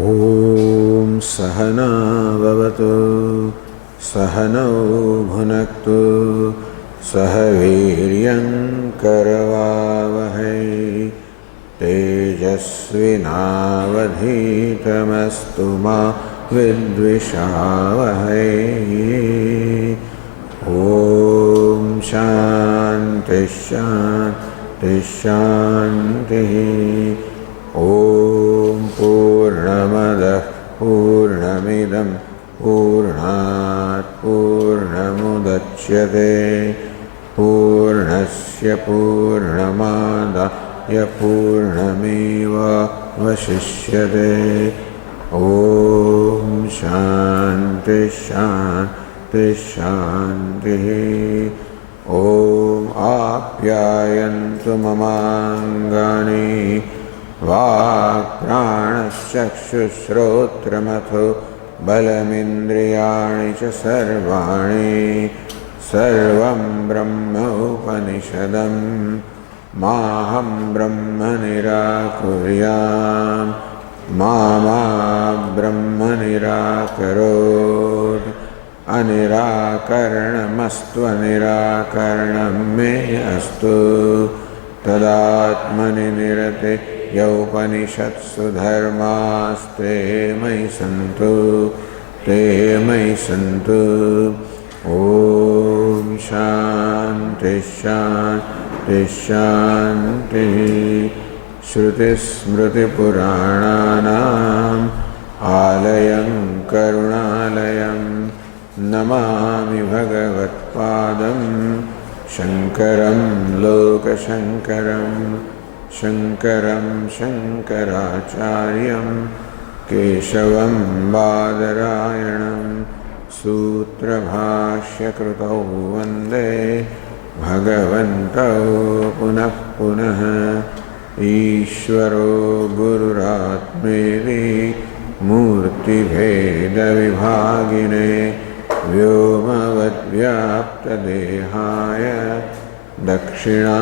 ॐ सहना भवतु सहनौ भुनक्तु सह वीर्यं करवावहै तेजस्विनावधीतमस्तु मा विद्विषावहै। ॐ शान्ति शान्ति शान्तिः। ॐ पूर्णमदः पूर्णमिदं पूर्णात् पूर्णमुदच्यते पूर्णस्य पूर्णमादाय पूर्णमेवावशिष्यते। ॐ शान्ति शान्ति शान्तिः। ॐ आप्यायन्तु ममाङ्गानि वाक्प्राणश्चक्षुश्रोत्रमथो बलमिन्द्रियाणि च सर्वाणि सर्वं ब्रह्म उपनिषदं माहं ब्रह्म निराकुर्याम् मा ब्रह्म निराकरोत्। अनिराकरणमस्तु अनिराकरणं मे अस्तु तदात्मनि निरते यौपनिषत्सु धर्मास्ते मयि सन्तु ते मयि सन्तु। ॐ शान्ति शान्ति शान्तिः। श्रुतिस्मृतिपुराणानाम् आलयं करुणालयं नमामि भगवत्पादं शङ्करं लोकशङ्करं शङ्करं शङ्कराचार्यं केशवं बादरायणं सूत्रभाष्यकृतौ वन्दे भगवन्तौ पुनः पुनः। ईश्वरो गुरुरात्मेति मूर्तिभेदविभागिने व्योमवद्व्याप्तदेहाय दक्षिणामूर्तये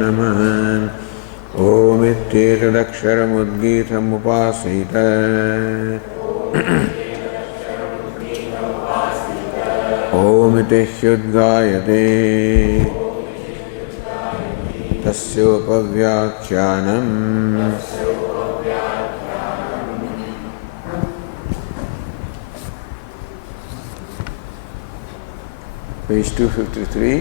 नमः। ओमित्येतदक्षरमुद्गीतमुपासीत ओमिति ह्युद्गायते तस्योपव्याख्यानम् Page 253.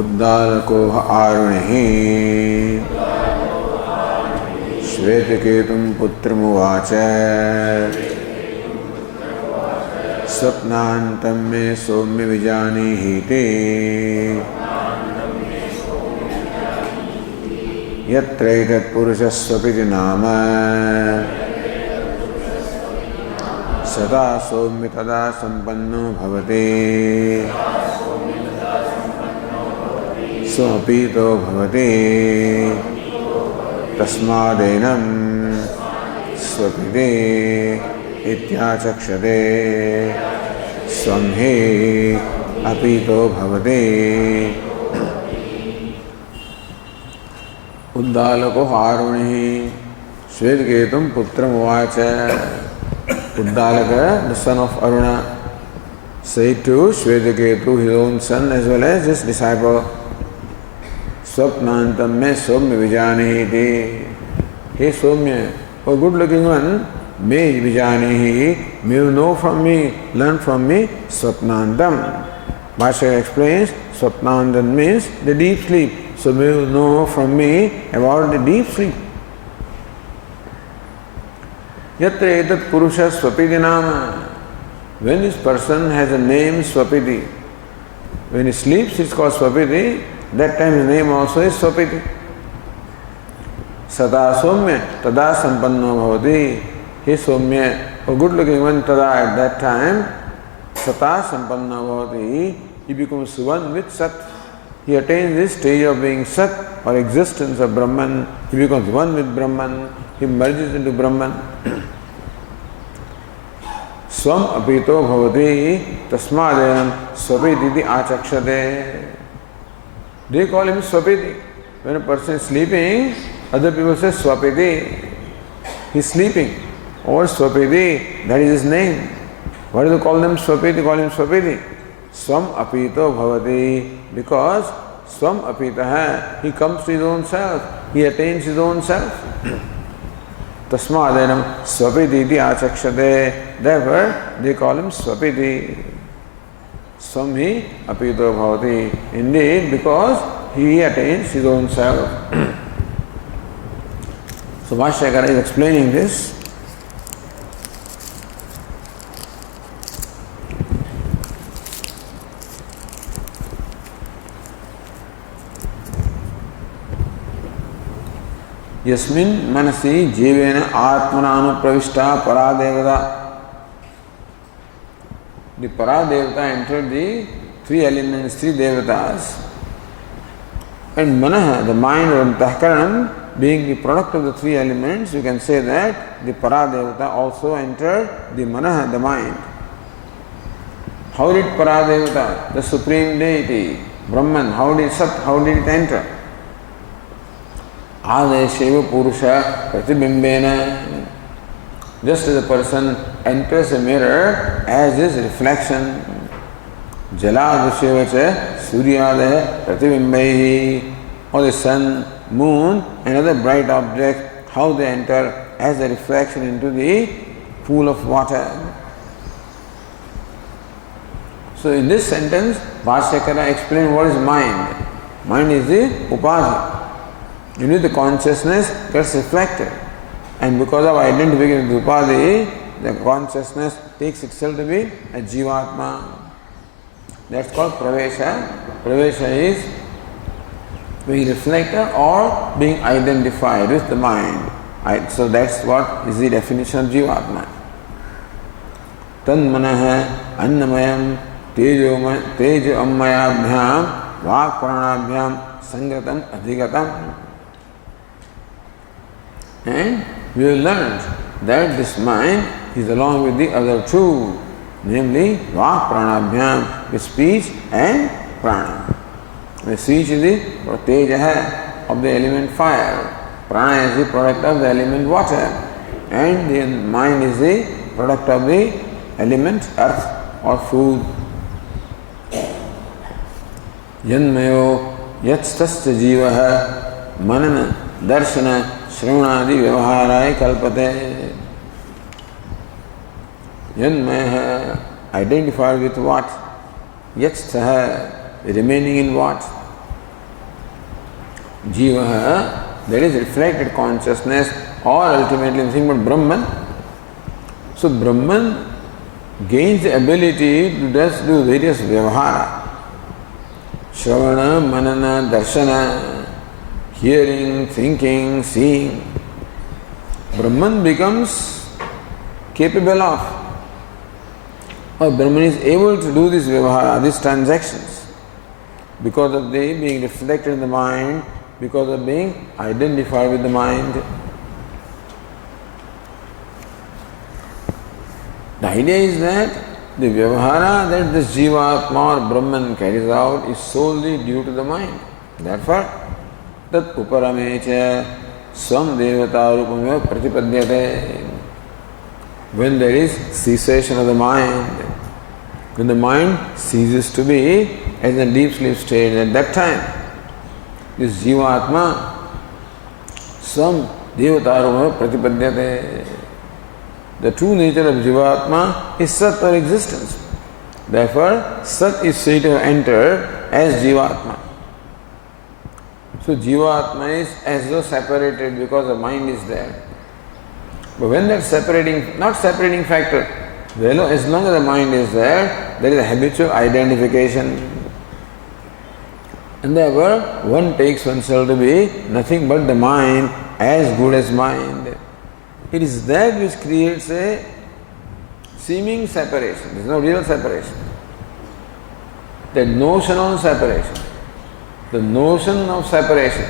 उद्दालको आरुणिः श्वेतकेतुं पुत्रमुवाच स्वप्नान्तं मे सौम्य विजानीहीति यत्रैतत्पुरुषस्वपिति नाम सदा सौम्य तदा सम्पन्नो भवति स्वपीतो भवति तस्मादेनं स्वपिति इत्याचक्षते स्वं हि अपीतो भवति। उद्दालको आरुणिः श्वेतकेतुं पुत्रमुवाच। Uddalaka, the son of Aruna, said to Shvetaketu, his own son as well as his disciple, Swapnantam me Somya Vijanihiti. Hey Somya, O good looking one, me Vijanihi, may you know from me, learn from me, Swapnantam. Bhashya explains, Swapnantam means the deep sleep. So may you know from me about the deep sleep. Yatra etat purusha swapiti nama. When this person has a name Swapiti, when he sleeps it's called Swapiti, that time his name also is Swapiti. Sata Somya tada sampanno bhavati. He Somya, a good looking one, tada at that time, Sata sampanno bhavati. He becomes one with Sat. He attains this stage of being Sat or existence of Brahman. He becomes one with Brahman. He merges into Brahman. Swam apito bhavati tasmadenam swapiti achakshate. They call him Swapiti. when a person is sleeping, other people say Swapiti. He is sleeping. Or Swapiti, that is his name. Why do they call them Swapiti? Call him Swapiti. Swam apito bhavati. Because Swam apitaha, he comes to his own self. He attains his own self. Tasmadenam Swapiti iti achakshate. Therefore, they call him Swapiti. Swamhi apito bhavati. Indeed, because he attains his own self. So Bhashyakara is explaining this. Yasmin manasi jivena atmananu pravishta paradevata. The paradevata entered the three elements, three devatas. And manaha, the mind or antahkaranam, being the product of the three elements, you can say that the paradevata also entered the manaha, the mind. How did paradevata, the supreme deity, Brahman, how did it enter? Adesheva Purusha Pratibimbena. Just as a person enters a mirror as his reflection. Jaladushevacha Suryadaya Pratibimbehi. Or the sun, moon, and other bright object, how they enter as a reflection into the pool of water. So in this sentence, Bhashyakara explained what is mind. Mind is the upadhi. In which the consciousness gets reflected. And because of identification with upadhi, the consciousness takes itself to be a jivatma. That's called pravesha. Pravesha is being reflected or being identified with the mind. So that's what is the definition of jivatma. Tanmanaha annamayam tejo ammayabhyam vak pranabhyam sangatam adhigatam. And we have learned that this mind is along with the other two, namely vak pranabhyam, with speech and prana. The speech is the tejaha of the element fire, prana is the product of the element water, and the mind is the product of the element earth or food. Yanmayo yatstasya jivaha manana darshana Shravanadi Vyavaharai Kalpate. Yanmaya, identified with what? Yatstaha, remaining in what? Jivaha, that is reflected consciousness, or ultimately nothing but Brahman. So Brahman gains the ability to just do various Vyavahara. Shravana, Manana, Darshana, hearing, thinking, seeing. Brahman becomes capable of, or Brahman is able to do this vyavahara, these transactions, because of the being reflected in the mind, because of being identified with the mind. The idea is that the vyavahara that this jivatma or Brahman carries out is solely due to the mind. Therefore, tat uparamecha swam devata rupameva pratipadyate. When there is cessation of the mind, when the mind ceases to be as a deep sleep state, at that time, this jivatma swam devata rupameva pratipadyate. The true nature of jivatma is sat or existence. Therefore, sat is said to have entered as jivatma. So jivatma is as though separated because the mind is there. But when that not separating factor, as long as the mind is there, there is a habitual identification. And therefore, one takes oneself to be nothing but the mind, as good as mind. It is that which creates a seeming separation. There is no real separation. That notional separation. The notion of separation.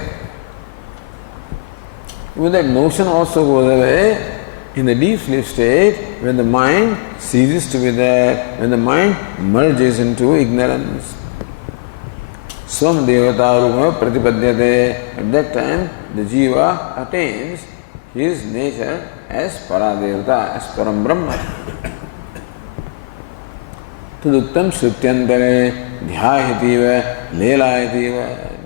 When that notion also goes away, in the deep sleep state, when the mind ceases to be there, when the mind merges into ignorance. Swam Devata Rupa Pratipadyate. At that time, the Jiva attains his nature as Paradevata, as Param Brahma. Taduktam Sutyantare Dhyayativa Lelayativa.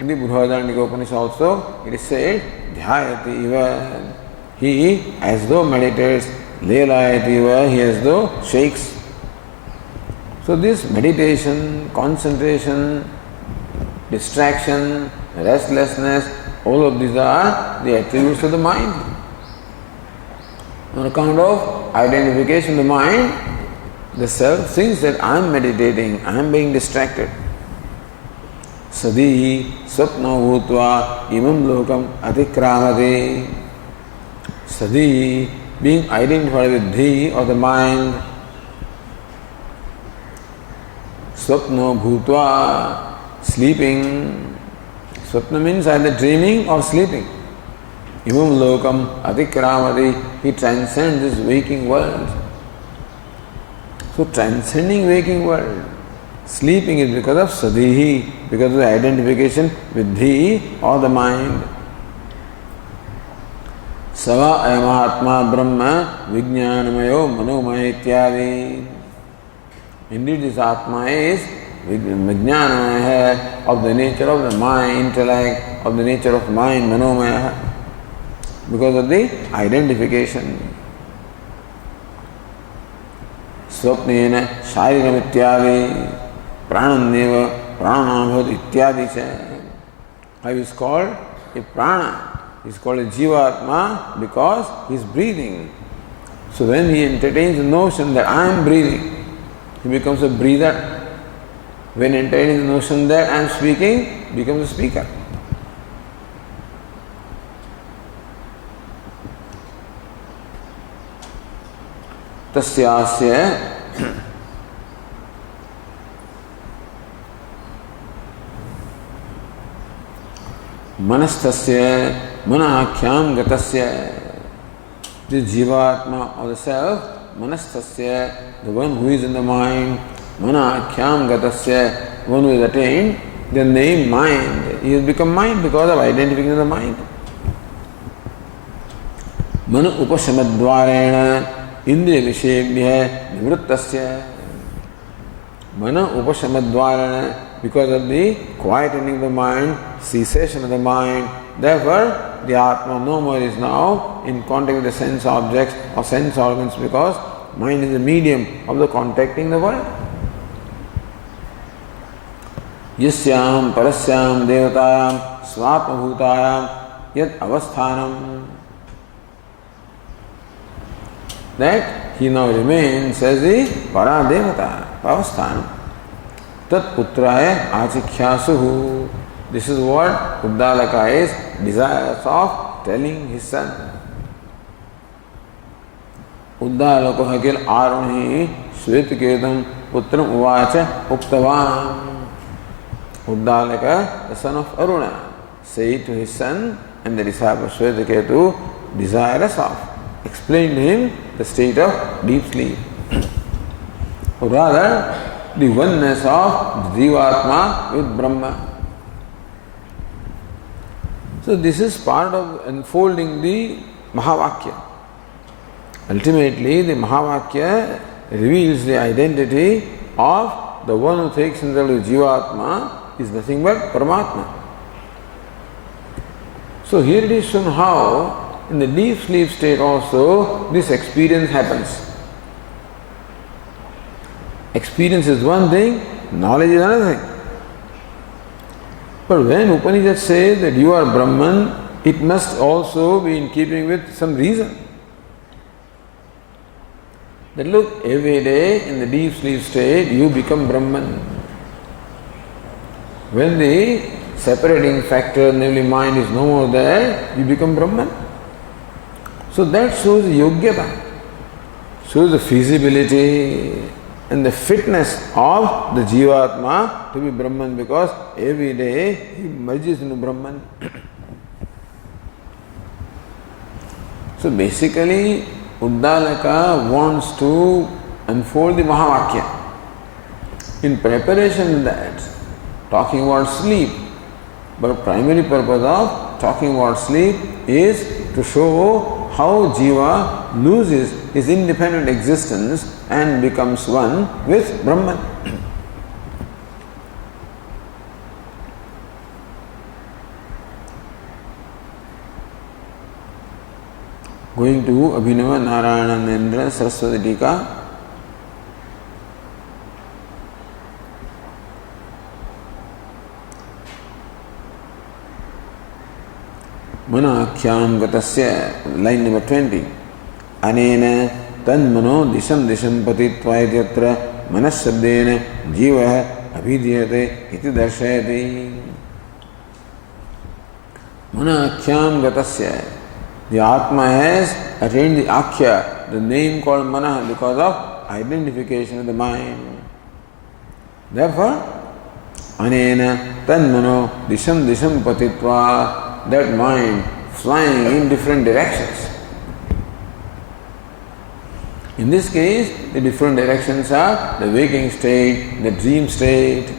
In the Burhadandika Upanishad also, it is said Dhyayativa. He as though meditates, Lelayativa, he as though shakes. So this meditation, concentration, distraction, restlessness, all of these are the attributes of the mind. On account of identification of the mind, the self thinks that I am meditating, I am being distracted. Sadi swapna bhutva imam lokam atikramati. Sadi, being identified with dhi or the mind. Swapna bhutva, sleeping. Swapna means either dreaming or sleeping. Imam lokam atikramati, he transcends this waking world. So transcending waking world. Sleeping is because of sadihi, because of the identification with dhi or the mind. Sava ayamahatma brahma vijnanamayo manomaya ityadi. Indeed, this Atma is vijnanamaya, of the nature of the mind, intellect, of the nature of mind, manomaya, because of the identification. Swapnena shariram ityadi. Prananeva prananabhavad ityadi cha. How is called a prana? He is called a jivatma because he is breathing. So when he entertains the notion that I am breathing, he becomes a breather. When entertaining the notion that I am speaking, he becomes a speaker. Tasyasya manastasya manakhyam gatasya. The jivatma or the self, manastasya, the one who is in the mind, manakhyam gatasya, one who is attained the name mind. He has become mind because of identifying the mind. Manu upashamadvarena indriya vishebhya nivrittasya. Mana upashamadvarena, because of the quietening of the mind, cessation of the mind. Therefore, the Atma no more is now in contact with the sense objects or sense organs, because mind is the medium of the contacting the world. Yasyam parasyam devatayam swatma bhutayam yad avasthanam. That he now remains as the Paradevata, avasthanam. Tat putraya achikhyasu. This is what Uddalaka is desirous of telling his son. Uddalako hakil aruhi Shvetiketam putram uvacha uktavam. Uddalaka, the son of Aruna, said to his son and the disciple Shvetiketu, desirous of, explained to him the state of deep sleep. Or rather, the oneness of Jivatma with Brahma. So this is part of unfolding the Mahavakya. Ultimately, the Mahavakya reveals the identity of the one who takes himself as Jivatma is nothing but Paramatma. So here it is shown how in the deep sleep state also this experience happens. Experience is one thing, knowledge is another thing. But when Upanishad says that you are Brahman, it must also be in keeping with some reason. That look, every day in the deep sleep state you become Brahman. When the separating factor, namely mind, is no more there, you become Brahman. So that shows the yogyata, shows the feasibility and the fitness of the Jivatma to be Brahman, because every day he merges into Brahman. So basically, Uddalaka wants to unfold the Mahavakya. In preparation of that, talking about sleep. But primary purpose of talking about sleep is to show how Jiva loses his independent existence and becomes one with Brahman. Going to Abhinava Narayanandra Saraswati Tika. Manakhyam gatasya, line number 20. Anena tanmano disham disham patitva ityatra manashabdena jiva abhidhyate iti darshayati. Manakhyam gatasya. The Atma has attained the Akhya, the name called Mana, because of identification of the mind. Therefore, Anena tanmano disham disham patitva, that mind flying in different directions. In this case, the different directions are the waking state, the dream state.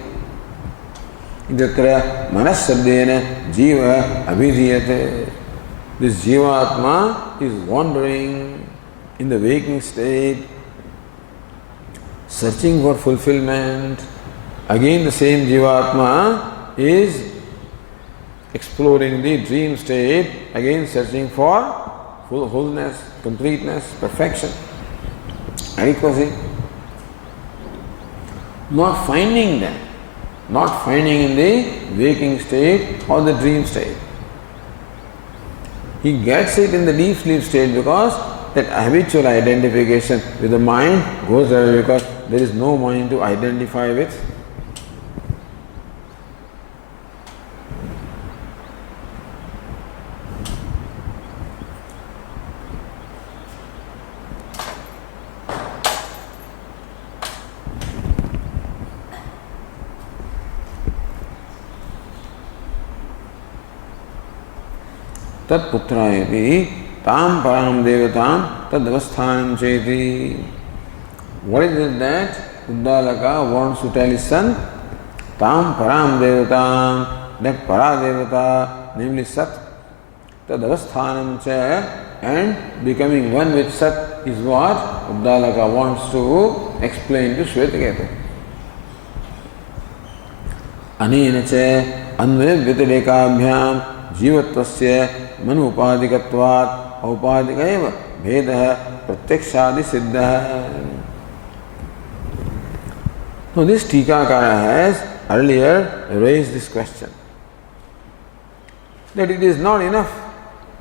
Idatra manasabdena jiva abhidhyate. This Jivatma is wandering in the waking state, searching for fulfillment. Again, the same Jivatma is exploring the dream state, again searching for wholeness, completeness, perfection, adequacy. Not finding them, not finding in the waking state or the dream state. He gets it in the deep sleep state because that habitual identification with the mind goes away because there is no mind to identify with. Tatputrayati tam param devatam tadavasthanam cheti. What is it that Uddalaka wants to tell his son? Tam param devatam, that para devata, namely Sat, tadavasthanam cha, and becoming one with Sat is what Uddalaka wants to explain to Shvetaketa. Anena cha anvaya vyatirekabhyam जीवत्वस्य Manu उपाधिकत्वात् औपाधिक एव भेदः प्रत्यक्षादि सिद्धः. Now this Tikakara has earlier raised this question that it is not enough.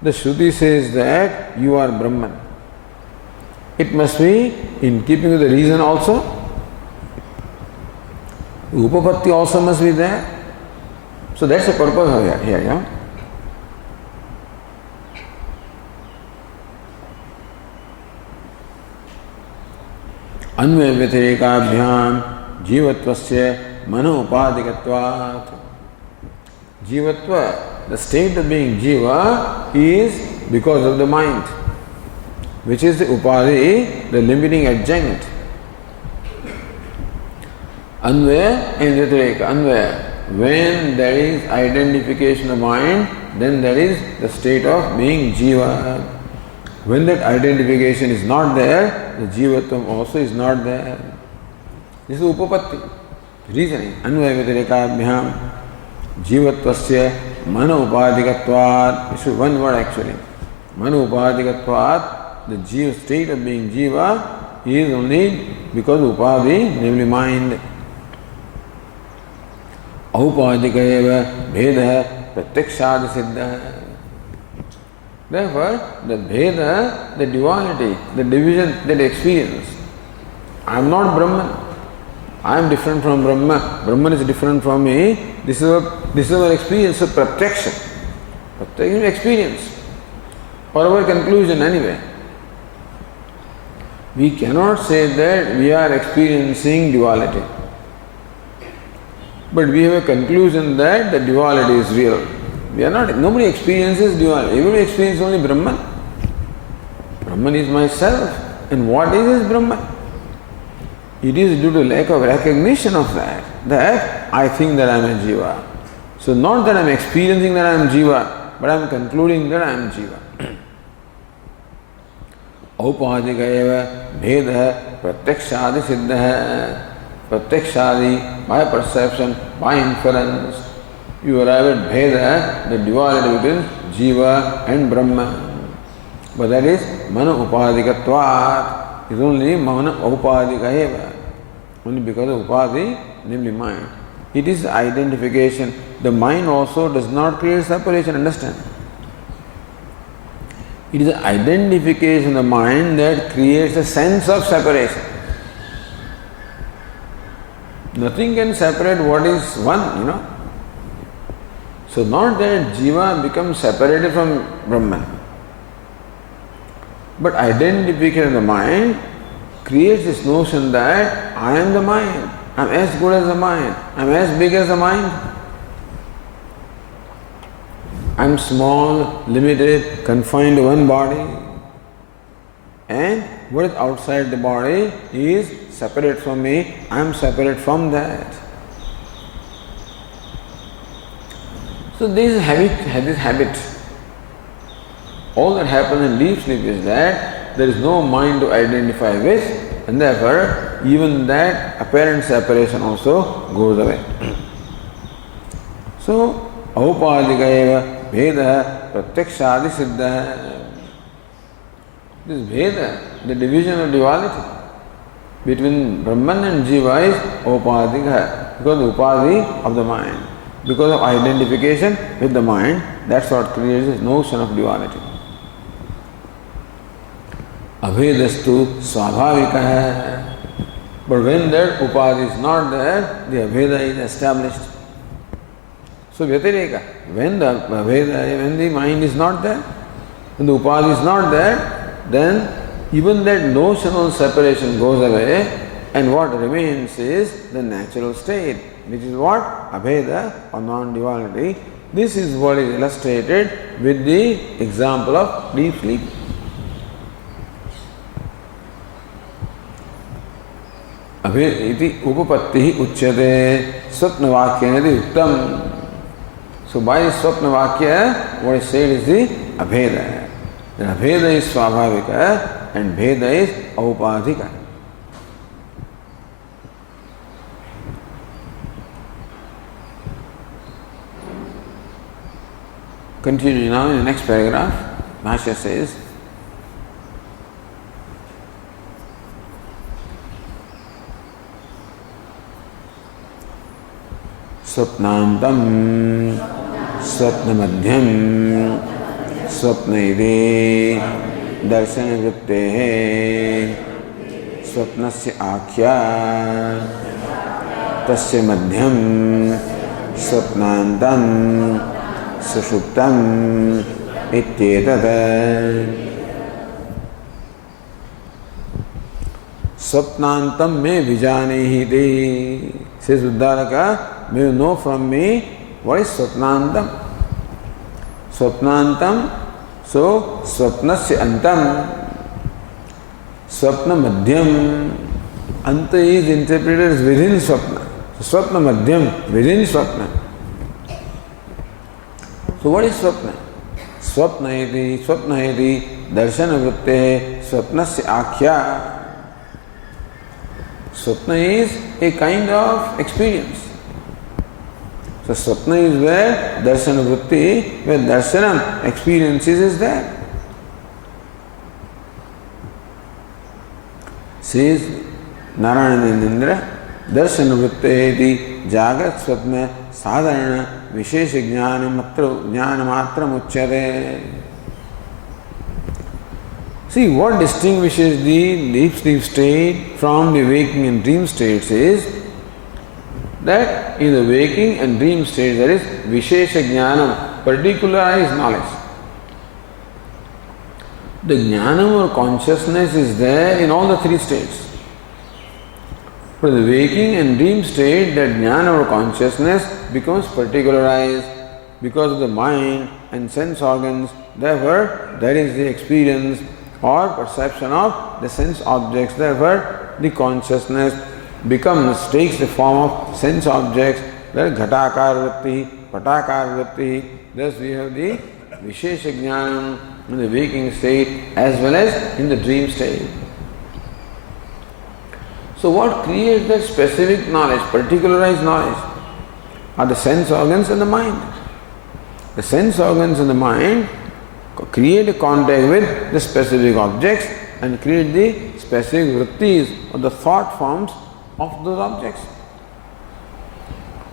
The Shruti says that you are Brahman. It must be in keeping with the reason also. Upapatti also must be there. So that's the purpose of here, yeah. अन्वय व्यतिरेकाभ्याम जीवत्वस्य मनो उपाधिकत्वात्. Jivatva, the state of being Jiva, is because of the mind, which is the Upadhi, the limiting adjunct. Anvaya and Vyatireka. Anvaya, when there is identification of mind, then there is the state of being Jiva. When that identification is not there, the Jivatvam also is not there. This is Upapatti, reasoning. Anvaya Vyatireka Jivatvasya Mano Upadhikatvat. This is one word actually. Mano Upadhikatvat, the Jiva state of being Jiva is only because Upadhi, namely mind. Aupadhika eva bheda pratyakshādi siddha. Therefore, the Bheda, the duality, the division, that experience. I am not Brahman. I am different from Brahma. Brahman is different from me. This is our experience of protection. Protection experience. For our conclusion anyway. We cannot say that we are experiencing duality. But we have a conclusion that the duality is real. We are not, nobody experiences duality. Everybody experiences only Brahman. Brahman is myself. And what is Brahman? It is due to lack of recognition of that I think that I am a jiva. So not that I am experiencing that I am jiva, but I am concluding that I am jiva. औपाधिक एव भेद प्रत्यक्षादि सिद्ध है. Pratyakshadi, by perception, by inference, you arrive at bheda, the duality between jiva and Brahma. But that is mana upadikatvat. It is only mana upadika eva. Only because of upadhi, namely mind. It is identification. The mind also does not create separation, understand? It is identification of the mind that creates a sense of separation. Nothing can separate what is one, So not that jiva becomes separated from Brahman. But identification of the mind creates this notion that I am the mind. I am as good as the mind. I am as big as the mind. I am small, limited, confined to one body. And what is outside the body is separate from me. I am separate from that. So this habit. All that happens in deep sleep is that there is no mind to identify with, and therefore even that apparent separation also goes away. So, aupadika eva bheda pratyakshadi siddha. This bheda, the division of duality between Brahman and Jiva is upadika, because of upadhi of the mind. Because of identification with the mind, that's what creates this notion of duality. Abhedastu svabhavika hai. But when that upadhi is not there, the abheda is established. So vyatireka, when the mind is not there, when the upadhi is not there, then even that notional separation goes away, and what remains is the natural state, which is what? Abheda or non-duality. This is what is illustrated with the example of deep sleep. Abheda upapattihi uchyate swapna vakyena uttam. So by swapna vakya, what is said is the abheda. The abheda is svabhavika and bheda is aupadhika. Continuing now in the next paragraph, Bhashya says, Swapnantam Swapnamadhyam Swapnaide Darshana Vrittehe Swapnasya Akhya Tasya Madhyam Swapnantam Sushuptam Ityetad. Swapnantam me vijanehi te. Says Uddalaka, may you know from me what is Swapnantam. Swapnantam, so Swapnasya antam. Swapna madhyam. Anta is interpreted as within Swapna. So Swapna madhyam, within Swapna. So what is Swapna? Swapna iti darshana vritte swapnasya akhya. Swapna is a kind of experience. So Swapna is where darshana vritti, where darshanam, experiences is there. Says Narayanendra, darshana vritte iti jagat swapna sadharana विशेष ज्ञान मात्र मुच्यते. See, what distinguishes the deep sleep state from the waking and dream states is that in the waking and dream state there is vishesha jnanam, particularized knowledge. The jnanam or consciousness is there in all the three states. For the waking and dream state, that jnana or consciousness becomes particularized because of the mind and sense organs. Therefore, there is the experience or perception of the sense objects. Therefore, the consciousness takes the form of sense objects, there is ghatakar vritti, patakar vritti. Thus we have the Vishesha Jnanam in the waking state as well as in the dream state. So what creates that specific knowledge, particularized knowledge, are the sense organs and the mind. The sense organs and the mind create a contact with the specific objects and create the specific vrittis or the thought forms of those objects.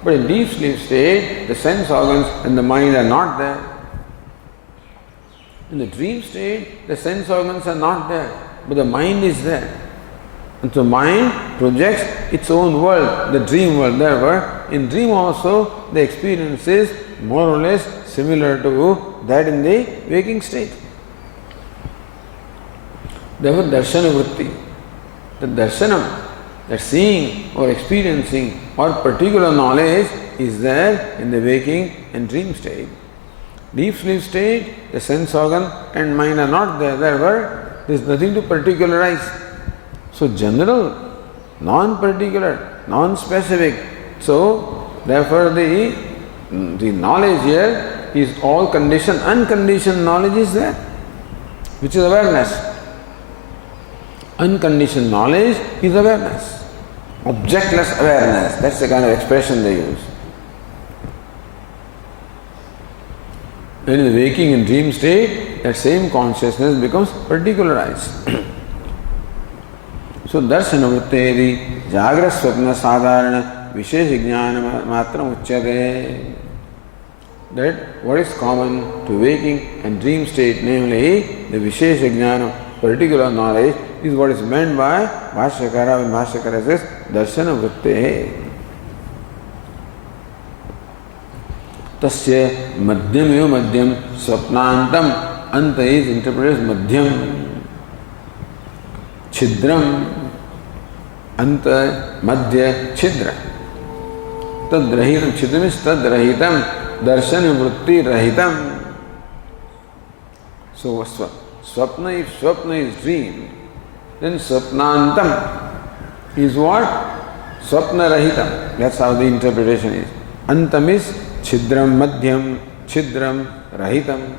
But in deep sleep state, the sense organs and the mind are not there. In the dream state, the sense organs are not there, but the mind is there. And so mind projects its own world, the dream world. Therefore, in dream also, the experience is more or less similar to that in the waking state. Therefore, darshana vritti, the darshanam, that seeing or experiencing or particular knowledge is there in the waking and dream state. Deep sleep state, the sense organ and mind are not there. Therefore, there is nothing to particularize. So general, non-particular, non-specific. So therefore the knowledge here is all conditioned. Unconditioned knowledge is there, which is awareness. Unconditioned knowledge is awareness. Objectless awareness, that's the kind of expression they use. And in the waking and dream state, that same consciousness becomes particularized. So darshana vritteri jagra swapna sadharana vishesha jnana matra uchyate. That what is common to waking and dream state, namely the vishesha jnana, particular knowledge, is what is meant by Bhashyakara. When Bhashyakara says darshana vritteri. Tasya madhyam eva madhyam swapnantam. Anta is interpreted as madhyam. Chidram, anta, madhya, chidra. Tadrahitam, chidram is tadrahitam, darshana vritti rahitam. So swapna, if swapna is dream, then swapnantam is what? Swapna rahitam. That's how the interpretation is. Antam is chidram, madhyam, chidram, rahitam.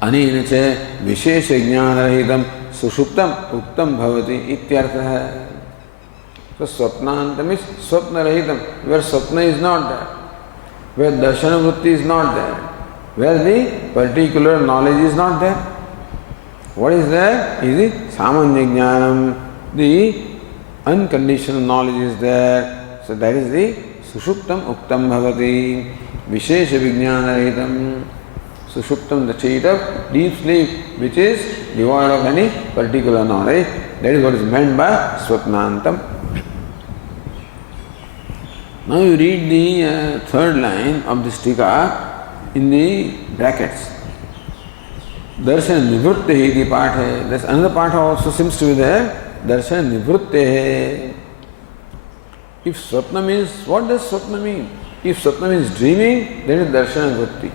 अनेन च विशेष ज्ञानरहितं सुषुप्तम उक्तम भवति इत्यर्थः. So swapnantam is swapnarahitam, where swapna is not there, where darshana vritti is not there, where the particular knowledge is not there. What is there is the samanya jnanam, the unconditional knowledge is there. So that is the sushuptam uktam bhavati vishesha vijnanarahitam. Sushuptam, the state of deep sleep, which is devoid of any particular knowledge. That is what is meant by swapnantam. Now you read the third line of this tika in the brackets. Darshan nivrutte iti pathe. There's another part also seems to be there. Darshan nivrutte. If swapna means, what does swapna mean? If swapna means dreaming, then it is darshan vritti.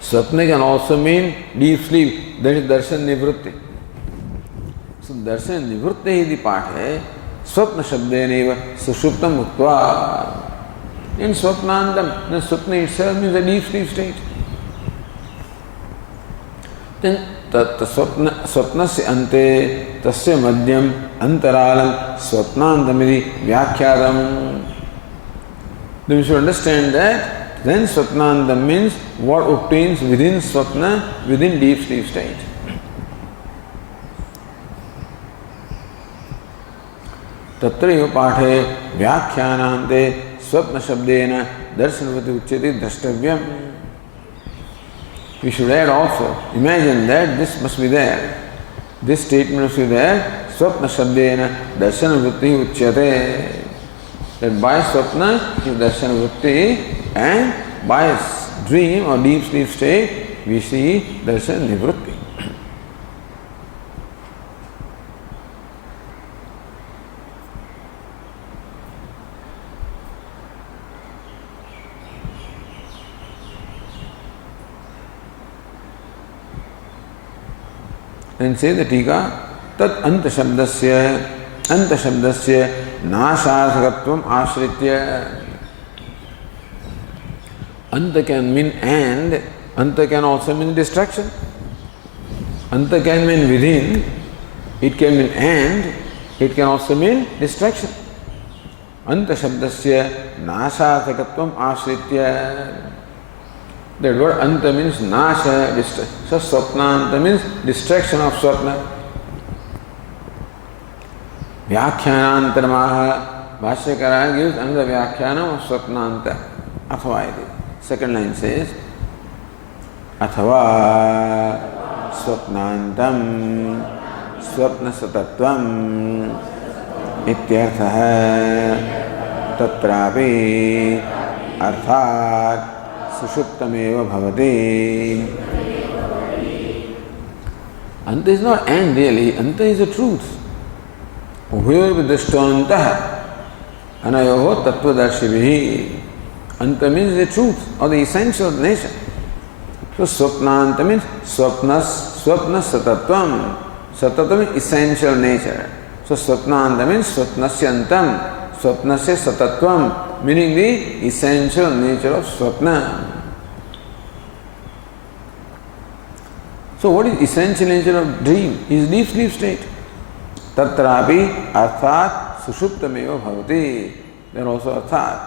Swapna can also mean deep sleep, that is darshan nivrutti. So darshan nivrutti iti pathe swapna shabdeneva sushuptam uktva. In swapnandam, then swapna itself means a deep sleep state. Then swapnasya ante tasya madhyam antaralam swapnandamidi vyakhyadam. Then we should understand that then swapnandam means what obtains within swapna, within deep sleep state. Tatraiva pathe vyakhyānānte swapna shabdena darshanavati uchyate drashtavyam. We should add also, imagine that this must be there. This statement must be there. Swapna shabdena darshanavati uchyate. That by swapna is darshanavati, and by dream or deep sleep state we see darshan nivrutti. Then say the Tika, Tat Anta Shabdasya Nashasakatvam Ashritya. Anta can mean and, Anta can also mean destruction. Anta can mean within, it can mean and, it can also mean destruction. Anta Shabdasya Nashasakatvam Ashritya. That word Anta means Nasha, so Swapnanta means destruction of Swapna. Vyakhyanantaramaha, Bhashyakara gives another Vyakhyanam of Swapnanta. Athava iti. Second line says, Athava Swapnantam Swapna Satatvam Ityarthaha Tatrapi Arthat Sushuptameva Bhavati. Anta is not and really, Anta is the truth. Ubhayor vidrishtantaha anayoho tattvadarshibhihi. Anta means the truth or the essential nature. So Swapnanta means swapna satatvam. Satatvam is essential nature. So Swapnanta means swapnasyantam, swapnasya satatvam, meaning the essential nature of swapna. So what is essential nature of dream? Is deep sleep state. Tatrapi arthat sushuptameva bhavati. There also arthat.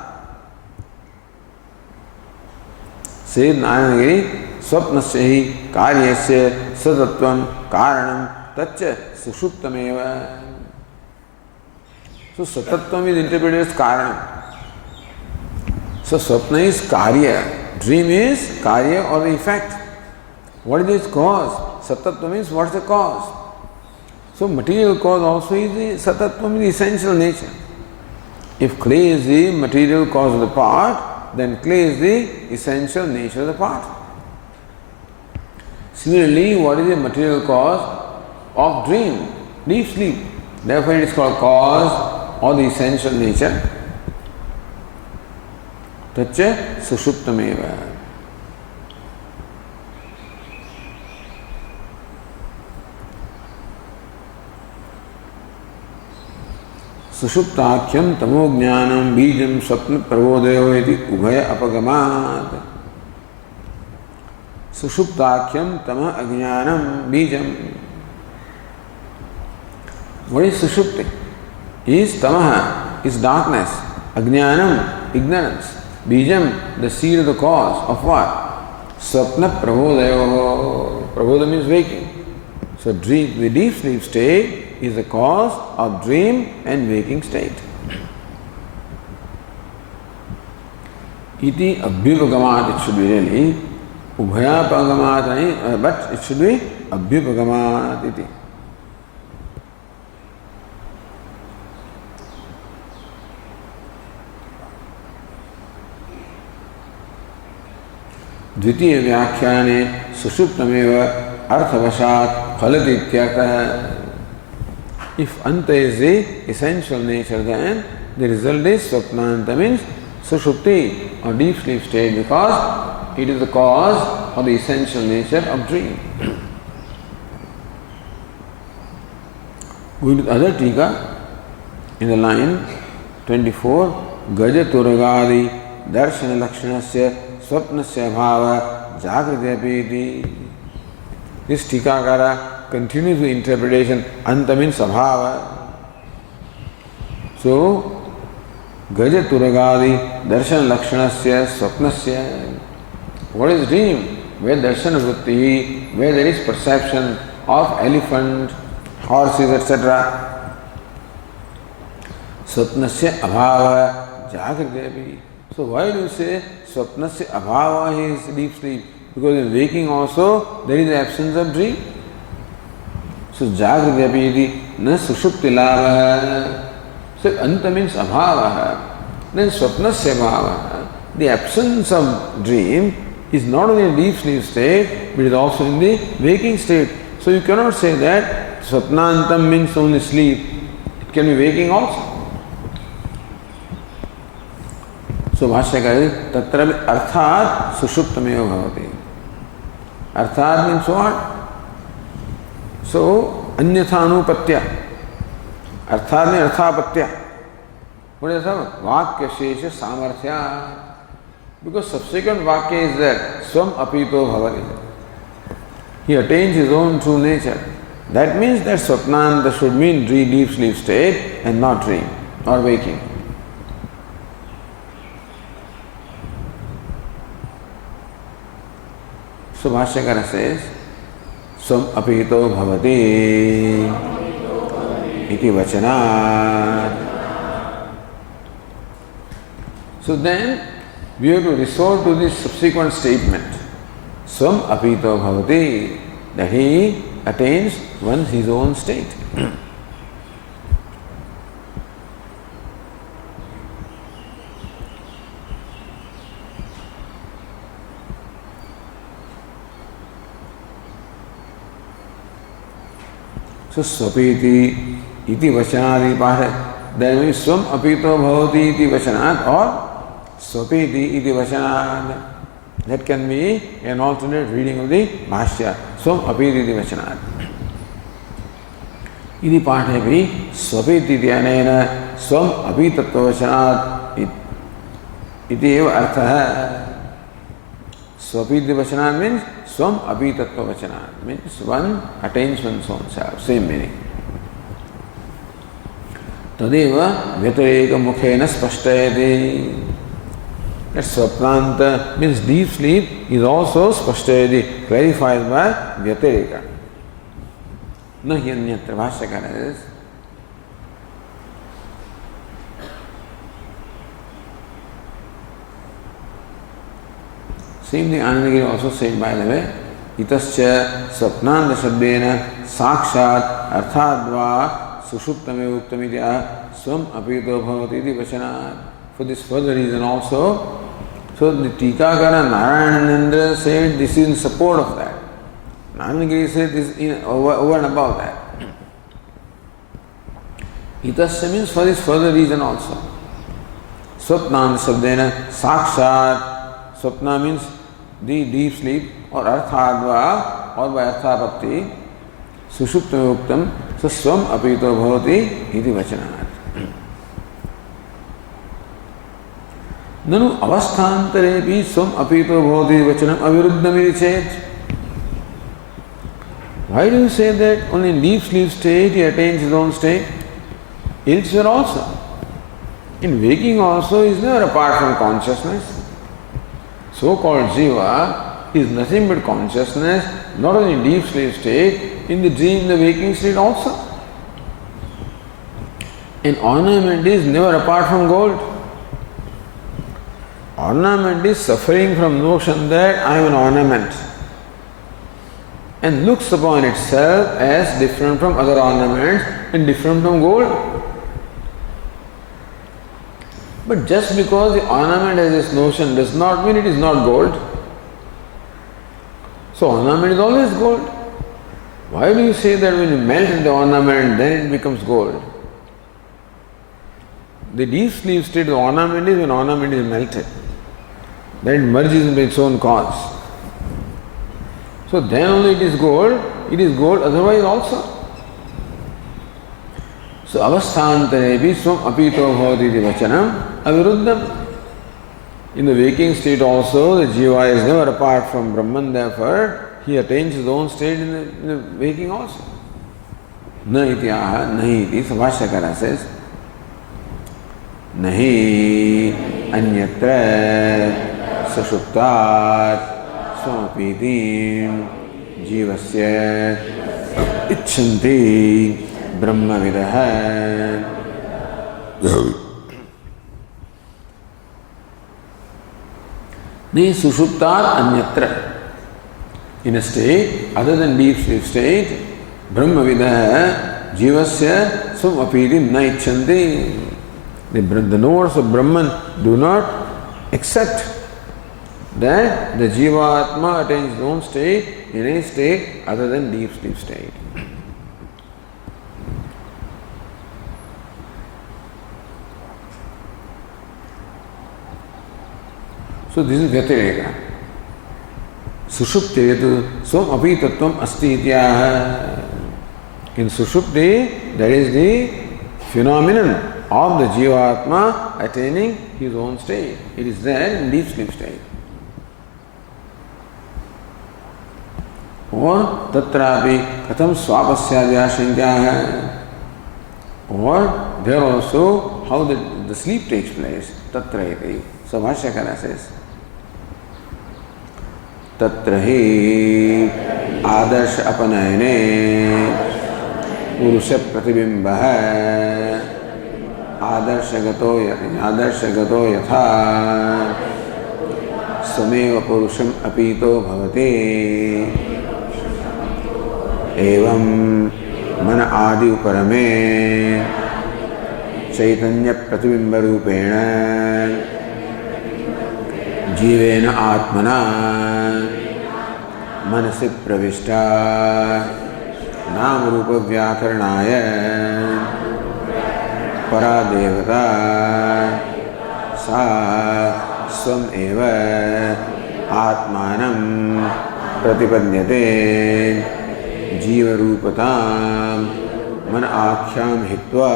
Say Nayanagiri, swapnasya hi karyasya satatvam karanam tacha sushuptameva. So satatvam is interpreted as karanam. So swapna is karya, dream is karya or the effect. What is its cause? Satatva means what is the cause? So material cause also is the satatva, means the essential nature. If clay is the material cause of the part, then clay is the essential nature of the part. Similarly, what is the material cause of dream? Deep sleep. Therefore it is called cause or the essential nature. Tacha sushuptameva. Sushuptakyam tamo jnanam bijam swapna pravodayo iti ubhaya apagamat. Sushuptakyam tama ajnanam bijam. What is sushupti? Is tamaha, is darkness. Ajnanam, ignorance. Bijam, the seed of the cause of what? Swapna pravodayo. Pravoda means waking. So dream, the deep sleep state is the cause of dream and waking state. Iti abhyupagamat, it should be really. Ubhayapagamat, but it should be abhyupagamat iti. द्वितीय व्याख्याने सुषुप्तमेव अर्थवशात फलति इत्यर्थः. If anta is the essential nature, then the result is swapnanta means sushupti or deep sleep state, because it is the cause or the essential nature of dream. Going to the other tika in the line 24, Gaja Turagadi Darshana Lakshanasya Swapnasya Bhava Jagriti Apiti. This tikakara continues the interpretation. Anta means sabhava. So, Gaja Turagadi Darshan Lakshanasya Swapnasya. What is dream? Where darshan vritti, where there is perception of elephant, horses, etc. Swapnasya abhava jagriti. So why do you say swapnasya abhava is deep sleep? Because in waking also there is the absence of dream. So jagriti apiti na sushupti lava. So anta means abhava. Then swapnasya abhava. The absence of dream is not only in deep sleep state, but is also in the waking state. So you cannot say that swapnantam means only sleep. It can be waking also. So Bhashyakara tatra arthat sushuptameva bhavati. Arthat means what? So, anyathanupatya. Artha means arthapatya. What is that? Vakya shesha samarthya. Because subsequent vakya is that swam apito bhavati. He attains his own true nature. That means that swapnanta should mean deep sleep state and not dream or waking. So Bhashyakara says, swam apito bhavati iti vachanat. So then we have to resort to this subsequent statement. Swam apito bhavati, that he attains once his own state. So swapiti iti vachanadi pahe. That means swam apito bhavati iti vachanat or swapiti iti vachanat. That can be an alternate reading of the Bhashya. Swam apiti iti vachanat. Iti paఠे भी स्वपीति ध्यानेन स्वम अपीतत्व वचनात् इति एव अर्थः. Swapiti vachanat means swam apitattva vachanat, means one attains one's own self, same meaning. Tadeva vyatireka mukhena spashtayati. That swapnanta means deep sleep is also spashtayati, clarified by vyatireka. No hyanyatra. Bhashyakara is same thing Anandagiri also said, by the way, itascha swapnanda shabdena sakshat arthadva sushuptame uktamidya swam apito bhavati iti vachanat. For this further reason also, so the Tikakara Narayanandra said this is in support of that. Anandagiri said this in over and above that. Itascha means for this further reason also. Swapnanda shabdena sakshat. Swapna means the deep sleep or arthadva or by arthapatti sushuptam uktam so swam apito bhavati iti vachanat. Nanu avasthantarepi swam apito bhavati vachanam aviruddham iti chet. Why do you say that only in deep sleep state he attains his own state? Elsewhere also. In waking also he is never apart from consciousness. So-called jiva is nothing but consciousness, not only in deep sleep state, in the dream, the waking state also. An ornament is never apart from gold. Ornament is suffering from notion that I am an ornament and looks upon itself as different from other ornaments and different from gold. But just because the ornament has this notion does not mean it is not gold. So ornament is always gold. Why do you say that when you melt the ornament then it becomes gold? The deep sleep state of the ornament is when ornament is melted. Then it merges into its own cause. So then only it is gold otherwise also. So avasthantarepi swam apito bhavati iti vachanam aviruddham. In the waking state also the jiva is never apart from Brahman, therefore he attains his own state in the waking also. Na iti aha, nahi iti. So Bhashyakara says nahi anyatra sashuptat swamapiti jivasya icchanti Brahma vidaha. Ni sushuptat anyatra. In a state other than deep sleep state, Brahma vidaha jivasya swamapiti na icchanti. The knowers of Brahman do not accept that the Jivatma attains his own state in any state other than deep sleep state. So this is Vyatireka. Sushupti yetu swam apitattvam asti ityaha. In Sushupti, there is the phenomenon of the Jivatma attaining his own state. It is there in deep sleep state. Or tatrapi katham swapasya asankya. Or there also how the sleep takes place. Tatraiti. So Bhashyakara says, तत्र हि आदर्श अपनयने पुरुष प्रतिबिंबः आदर्शगतो यथा स्वमेव पुरुषम अपीतो भवति एवं मन आदि उपरमे चैतन्य प्रतिबिंब रूपेण जीवेन आत्मना मनसि प्रविष्टा नाम रूप व्याकरणाय परा देवता सा स्वम एव आत्मानं प्रतिपद्यते जीव रूपतां मन आख्यां हित्वा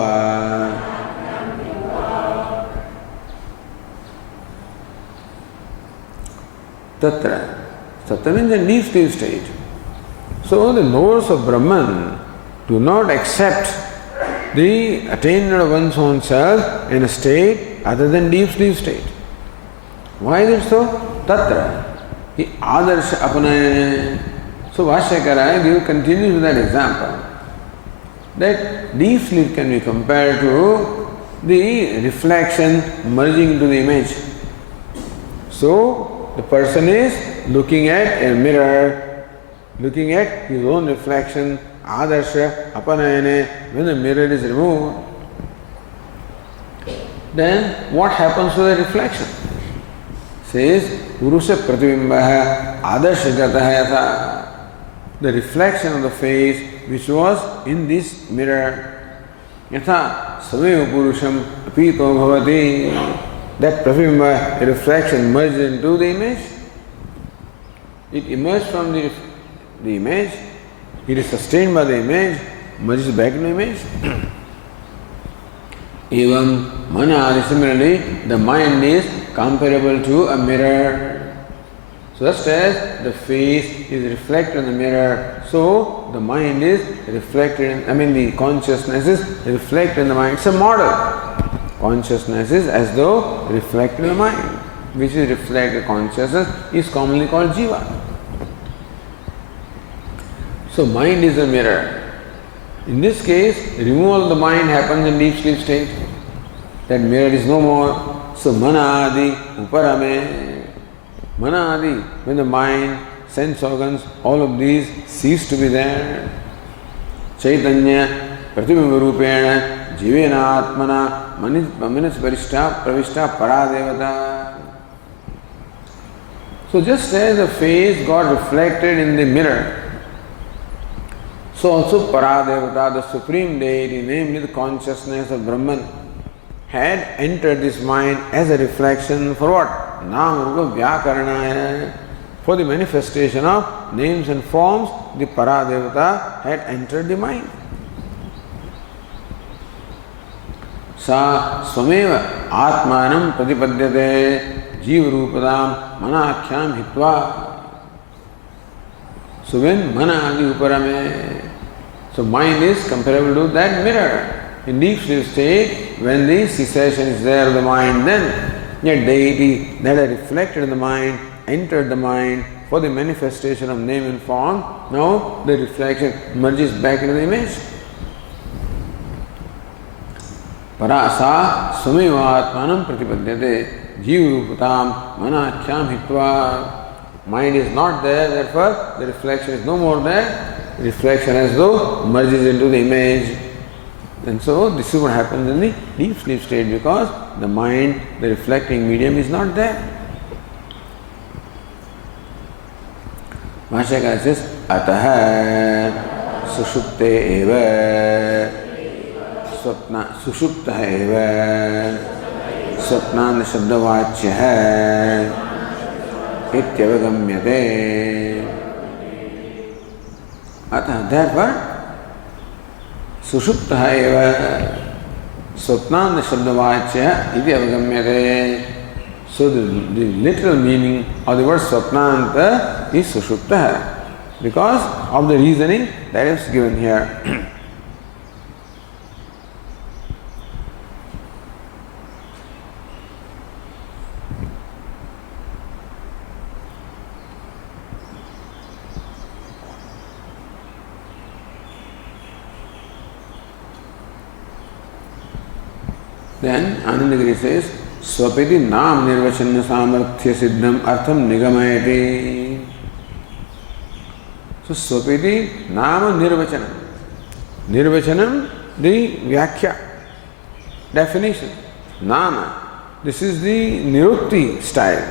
Tatra. Tatra means a deep sleep state. So the lords of Brahman do not accept the attainment of one's own self in a state other than deep sleep state. Why is it so? Tatra. He adarsha apanayane. So Vashyakara continues with that example. That deep sleep can be compared to the reflection merging into the image. So the person is looking at a mirror, looking at his own reflection, adarsha, apanayane. When the mirror is removed, then what happens to the reflection? Says, Purusha pratibimbaha adarshagatah yatha. The reflection of the face which was in this mirror, yatha sameva purusham apito bhavati. That pratibimba, a reflection, merged into the image. It emerged from the image. It is sustained by the image, merges back in the image. Evam mana, similarly, the mind is comparable to a mirror. So just as the face is reflected in the mirror, so the mind is reflected the consciousness is reflected in the mind. It's a model. Consciousness is as though reflected in the mind, which is reflected consciousness, is commonly called jiva. So mind is a mirror. In this case, removal of the mind happens in deep sleep state. That mirror is no more. So manadi uparame. Manadi, when the mind, sense organs, all of these cease to be there. Chaitanya pratibimba rupena jivena atmana manis pravishta para devata. So just as the face got reflected in the mirror, so also para devata, the supreme deity, namely the consciousness of Brahman, had entered this mind as a reflection for what? Nama rupa vyakaranaya. For the manifestation of names and forms, the para devata had entered the mind. Sa swameva atmanam pratipadyate jiva rupadam manakhyam hitva. So when mana adi uparame, so mind is comparable to that mirror. In deep sleep state, when the cessation is there of the mind, then a deity that had reflected in the mind entered the mind for the manifestation of name and form. Now the reflection merges back into the image. Parasa swameva atmanam pratipadyate jiva rupatam manakhyam hitva. Mind is not there, therefore the reflection is no more there. The reflection as though merges into the image. And so this is what happens in the deep sleep state, because the mind, the reflecting medium, is not there. Bhashyakara says, Ataha sushupte eva sushupta eva swapnan shabdavachya ityavagamyate. Ataha, therefore, Sushuptaha eva Swapnanda Shabdavachya iti avagamyate. So the literal meaning of the word Swapnanta is Sushuptaha because of the reasoning that is given here. Then Anandagiri says, Swapiti Nam Nirvachana Samarthya Siddham Artham Nigamayati. So Swapiti Nama Nirvachanam. Nirvachanam, the Vyakhya, definition. Nama, this is the Nirukti style,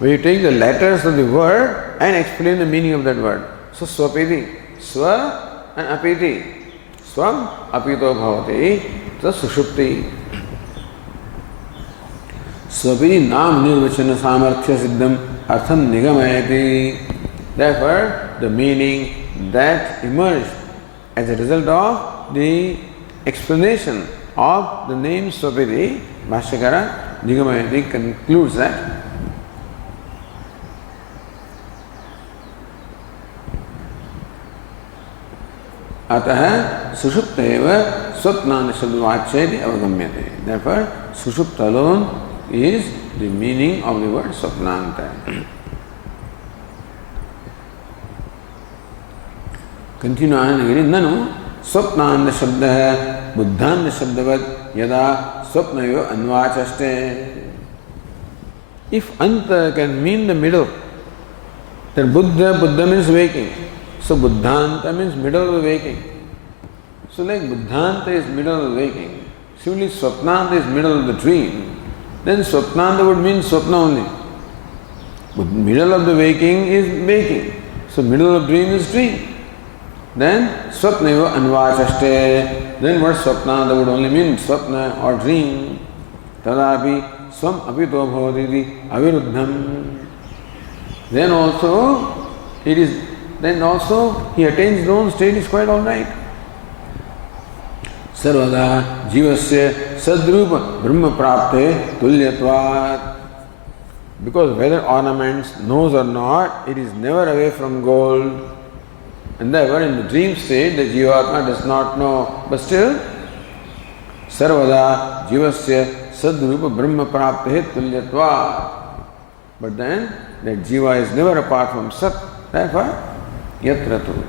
where you take the letters of the word and explain the meaning of that word. So Swapiti, Swa and Apiti. Swam Apito Bhavati, the Sushupti. Swapiti Nam Nirvachana Samarthya Siddham Artham Nigamayati. Therefore, the meaning that emerged as a result of the explanation of the name Swapiti, Bhashyakara Nigamayati concludes that Atah Sushupta eva Swapnanda Shabdavachya avagamyate. Therefore, Sushupta alone is the meaning of the word Swapnanta. Continue Anandagiri. Nanu Swapnanda Shabdaha Buddhanda Shabdavat Yada Swapnayo Anvachaste. If Anta can mean the middle, then Buddha means waking. So Buddhanta means middle of waking. So like Buddhanta is middle of waking, similarly Swapnanta is middle of the dream, then Swapnanta would mean Swapna only. But middle of the waking is waking. So middle of dream is dream. Then Swapnaiva Anvachaste. Then word Swapnanta would only mean Swapna or dream. Tadapi Swam Apito Bhavati Aviruddham. Then also he attains his own state is quite alright. Sarvada Jivasya Sadrupa Brahma Prapte Tulyatvat. Because whether ornaments knows or not, it is never away from gold. And therefore in the dream state the Jivatma does not know. But still, Sarvada Jivasya Sadrupa Brahma Prapte Tulyatvat. But then that Jiva is never apart from Sat. Therefore, Yatratu.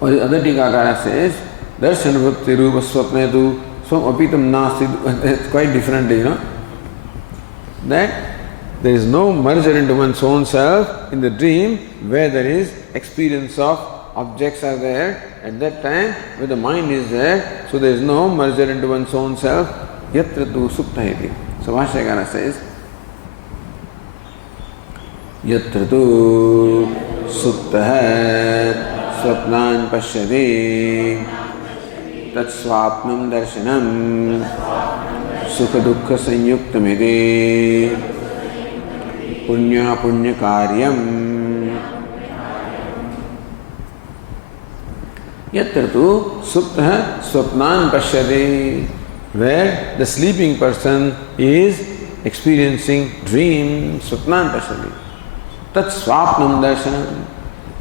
Or the other Tikakara says, Darshanavrutti Rupa Swapnetu Swam Apitam Nasti. It's quite different, That there is no merger into one's own self in the dream where there is experience of objects are there. At that time, where the mind is there, so there is no merger into one's own self. Yatratu Suptahiti. So Bhashyakara says, Yatratu Suptaha Swapnan Pashyati Tat Swapnam Darshanam Sukha Dukkha Sanyuktamiti Punya Punya Karyam. Yatratu Suptaha Swapnan Pashyati. Where the sleeping person is experiencing dream, Swapnan Pashyati. Tat Swapnam Darshanam.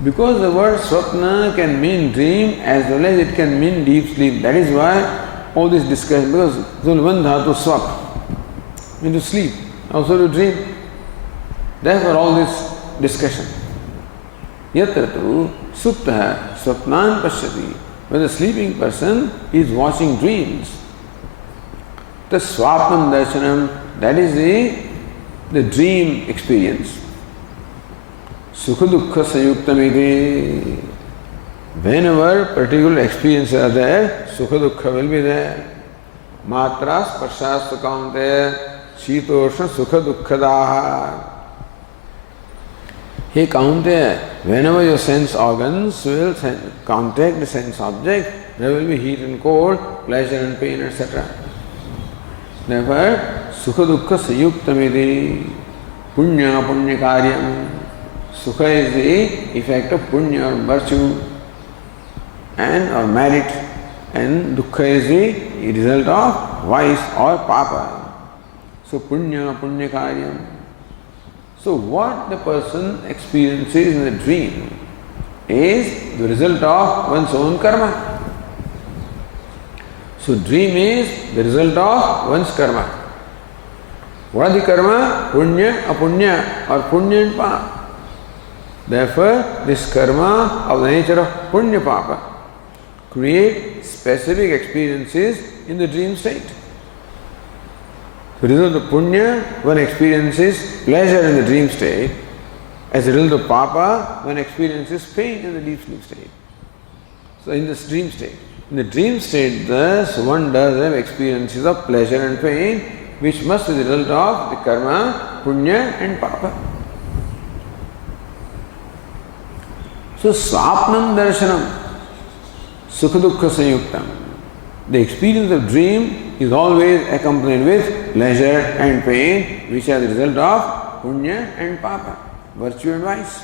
Because the word Swapna can mean dream as well as it can mean deep sleep. That is why all this discussion, because there's only one dhatu swap, mean to sleep, also to dream. Therefore all this discussion. Yatratu Suptaha Swapnan Pashyati. When the sleeping person is watching dreams. The Swapnam Darshanam, that is the dream experience. Sukha Dukkha Sayuktamiti. Whenever particular experiences are there, Sukha Dukkha will be there. Matras Parshas Kaunte Shitoshna Sukha Dukkadaha. Hey Kaunte, whenever your sense organs will contact the sense object, there will be heat and cold, pleasure and pain, etc. Therefore, Sukha Dukkha Sayuktamiti. Punya Punya Karyam. Sukha is the effect of punya or virtue. and or merit, and dukkha is the result of vice or papa. So punya, punya karyam. So what the person experiences in the dream is the result of one's own karma. So dream is the result of one's karma. What are the karma? Punya, apunya, or punya and papa. Therefore, this karma of the nature of punya papa create specific experiences in the dream state. So, as a result of punya, one experiences pleasure in the dream state. As a result of papa, one experiences pain in the deep sleep state. So, in this dream state. In the dream state, thus, one does have experiences of pleasure and pain, which must be the result of the karma, punya and papa. So, swapnam darshanam, sukha dukkha sanyuktam. The experience of dream is always accompanied with pleasure and pain, which are the result of punya and papa, virtue and vice.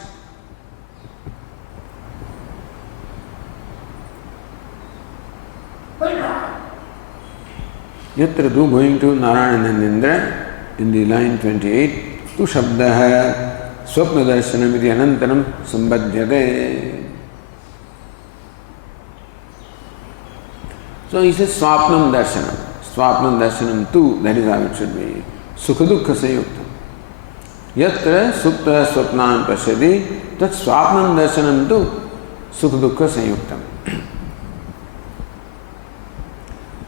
Yatra tu, going to Narayana and Indra, in the line 28, tu shabdaha swapna darshanam iti anantanam sambadhyate. So he says swapnam darshanam. Swapnam darshanam tu, that is how it should be. Sukha dukkha sayuktam. Yatra supta swapnam pashyati, tat swapnam darshanam tu, sukha dukkha sayuktam.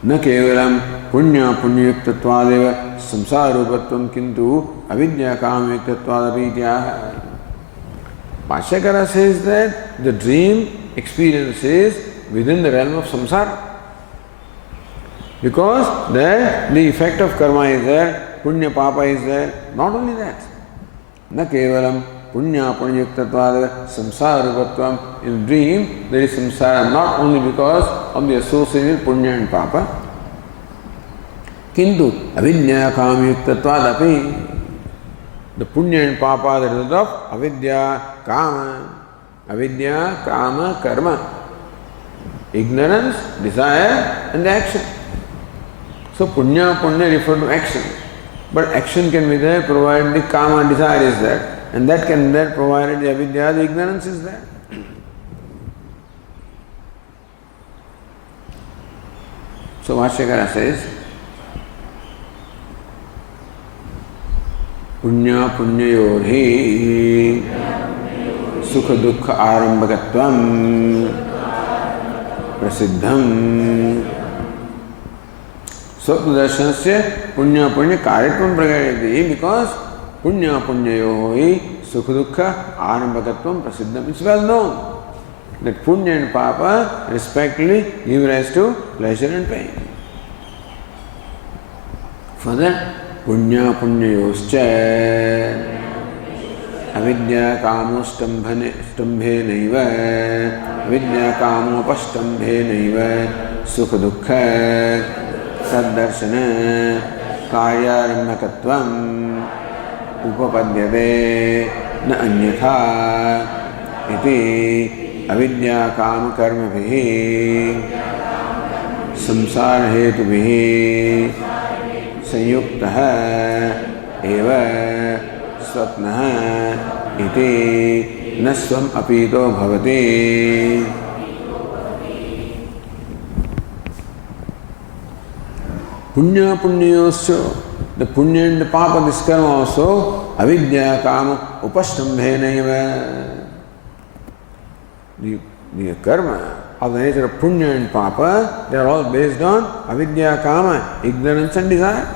न केवलं पुण्य पुण्ययुक्तत्वादेव संसारूपत्वं किंतु अविद्या कामयुक्तत्वादपि इत्याह. Bhashyakara says that the dream experience is within the realm of samsara. Because there the effect of karma is there, punya papa is there. Not only that, na kevalam punya punyayuktatvad samsarupatvam. In dream there is samsara not only because of the association with punya and papa, kintu avidya kamayuktatvad api. The punya and papa are the result of avidya kama. Avidya kama karma. Ignorance, desire and action. So punya refer to action. But action can be there provided the kama, desire is there. And that can be there provided the avidya, the ignorance is there. So Bhashyakara says, punya punyayorhi sukha dukkha arambhakatvam prasiddham. Swapna darshanasya punya punya karyatvam pragadayati, because punya punyayohi sukha dukkha arambhakatvam prasiddham. It's well known that punya and papa respectively give rise to pleasure and pain. Further, punya punyayoscha avidya kamo stambhe naiva avidya kamo pastambhe naiva sukha dukkha saddarshana karyarambhakatvam upapadyate na anyatha iti avidya kama karma bhihi samsara hetu bhihi sanyuktah eva swapnah iti nasvam apito bhavati. Punya punyayoscha, the punya and the papa, this karma also, avidya kama upastambhenaiva. The karma of the nature of punya and papa, they are all based on avidya kama, ignorance and desire.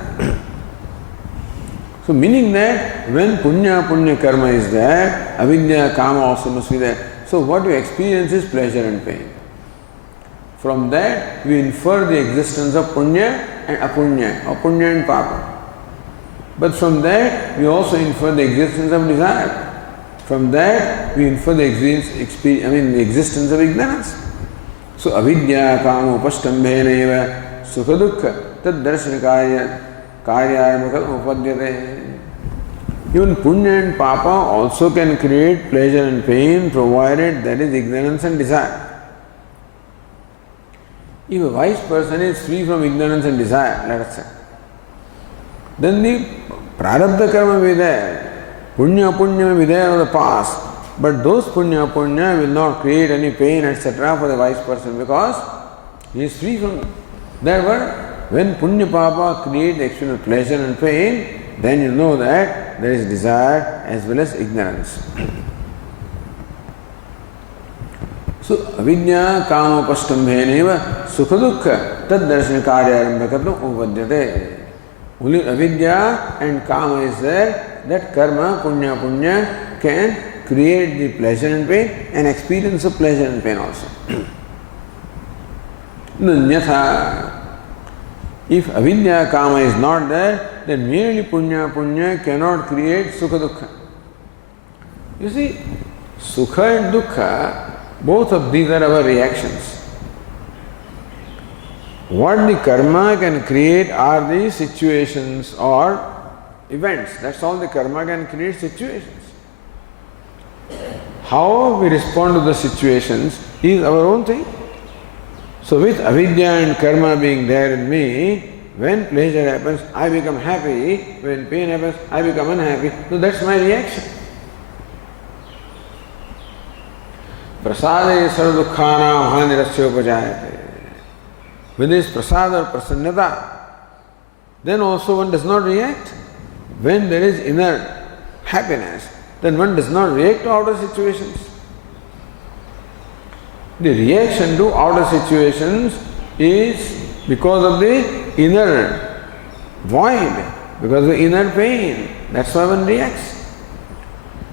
So meaning that when punya karma is there, avidya kama also must be there. So what we experience is pleasure and pain. From that we infer the existence of punya and apunya, or punya and papa. But from that we also infer the existence of desire. From that we infer the existence of ignorance. So avidya kama upastambhenaiva sukha dukkha tad darshana karyarambhakatvam upadyate. Even punya and papa also can create pleasure and pain provided that is ignorance and desire. If a wise person is free from ignorance and desire, let us say, then the prarabdha karma will be there, punya punya will be there of the past, but those punya punya will not create any pain, etc. for the wise person because he is free from them. Therefore, when punya papa create the external pleasure and pain, then you know that there is desire as well as ignorance. So, avidya kama upastambheneva sukha dukkha tad darshana karyarambhakatam upadyate. Only avidya and kama is there, that karma, punya punya can create the pleasure and pain and experience of pleasure and pain also. Nanyatha. If avidya kama is not there, then merely punya punya cannot create sukha dukkha. You see, sukha and dukkha, both of these are our reactions. What the karma can create are the situations or events. That's all the karma can create, situations. How we respond to the situations is our own thing. So with avidya and karma being there in me, when pleasure happens, I become happy. When pain happens, I become unhappy. So that's my reaction. Prasade sarvadukkhana hanirasya upajayate. When there is prasada or prasannata, then also one does not react. When there is inner happiness, then one does not react to outer situations. The reaction to outer situations is because of the inner void, because of the inner pain. That's why one reacts.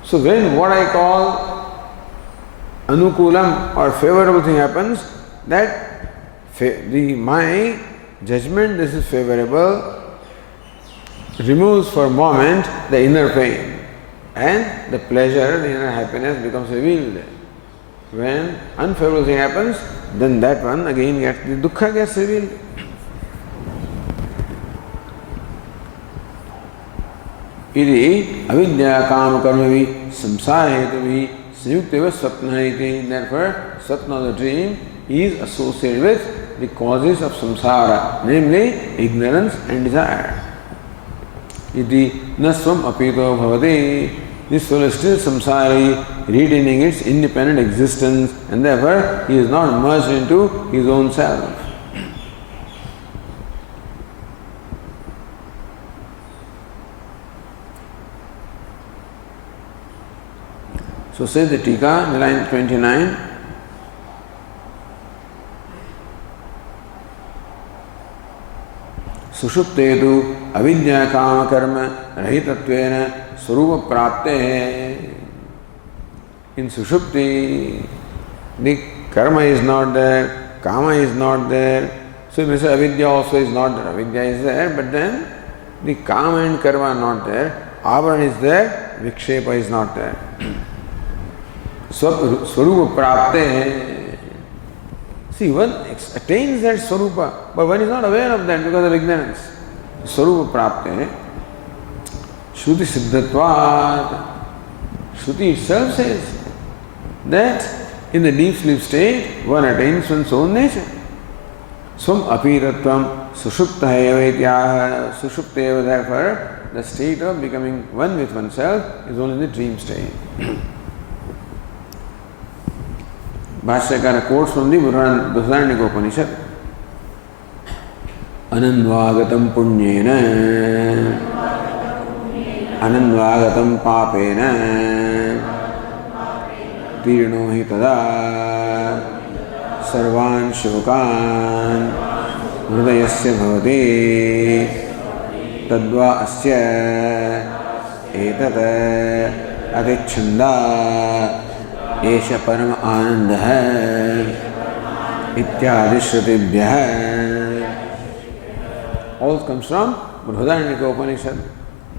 So when what I call anukulam or favorable thing happens, that my judgment, this is favorable, removes for a moment the inner pain, and the pleasure, the inner happiness becomes revealed. When unfavorable thing happens, then that one again gets, the dukkha gets revealed. Iti avidya kama karmavi samsara hetuvi sanyukteva swapna iti. Therefore, swapna, the dream, is associated with the causes of samsara, namely ignorance and desire. Iti nasvam apito bhavati. This soul is still samsari, retaining its independent existence, and therefore he is not merged into his own self. So says the Tika, line 29. Sushuptetu avidya kama karma rahitattvena swarupa prapte. In Sushupti, the karma is not there, kama is not there. So Mr. Avidya also is not there. Avidya is there, but then the kama and karma are not there. Avaran is there, vikshepa is not there. Swarupa prapte. See, one attains that swarupa, but one is not aware of that because of ignorance. Swarupa prapte, Shruti siddhatvat. Shruti itself says that in the deep sleep state, one attains one's own nature. Swam apiratvam sushupta evaityaha. Sushupta eva, therefore, the state of becoming one with oneself is only the dream state. Bhashyakara quotes from the Brihadaranyaka Upanishad. Anandvagatam punyena anandvagatam papena tirno hi tada sarvan shokan hridayasya bhavati tadva asya etat adichanda एष परम आनंद है इत्यादि श्रुतिभ्यः. All comes from Brihadaranyaka Upanishad.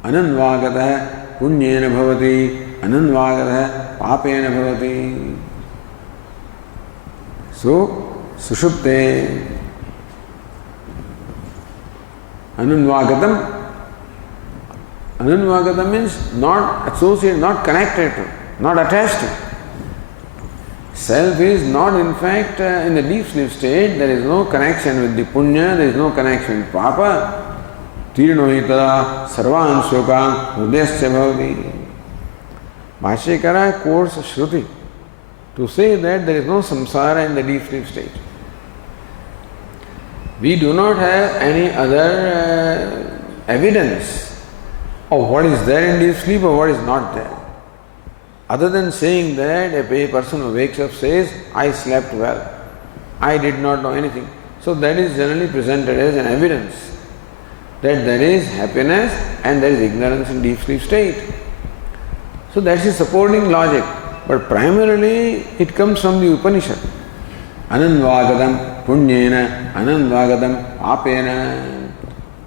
Anandvāgatah punyena bhavati, anandvāgatah papena bhavati. So, sushupte anandvāgatam. Anandvāgatam means not associated, not connected to, not attached to. Self is not in fact in the deep sleep state. There is no connection with the punya, there is no connection with papa. Tirno hitada sarvan shokan udesya bhavati. Bhashyakara quotes Shruti to say that there is no samsara in the deep sleep state. We do not have any other evidence of what is there in deep sleep or what is not there. Other than saying that a person who wakes up says, I slept well, I did not know anything. So that is generally presented as an evidence that there is happiness and there is ignorance in deep sleep state. So that is supporting logic. But primarily it comes from the Upanishad. Anandvagadam punyena, anandvagadam apena,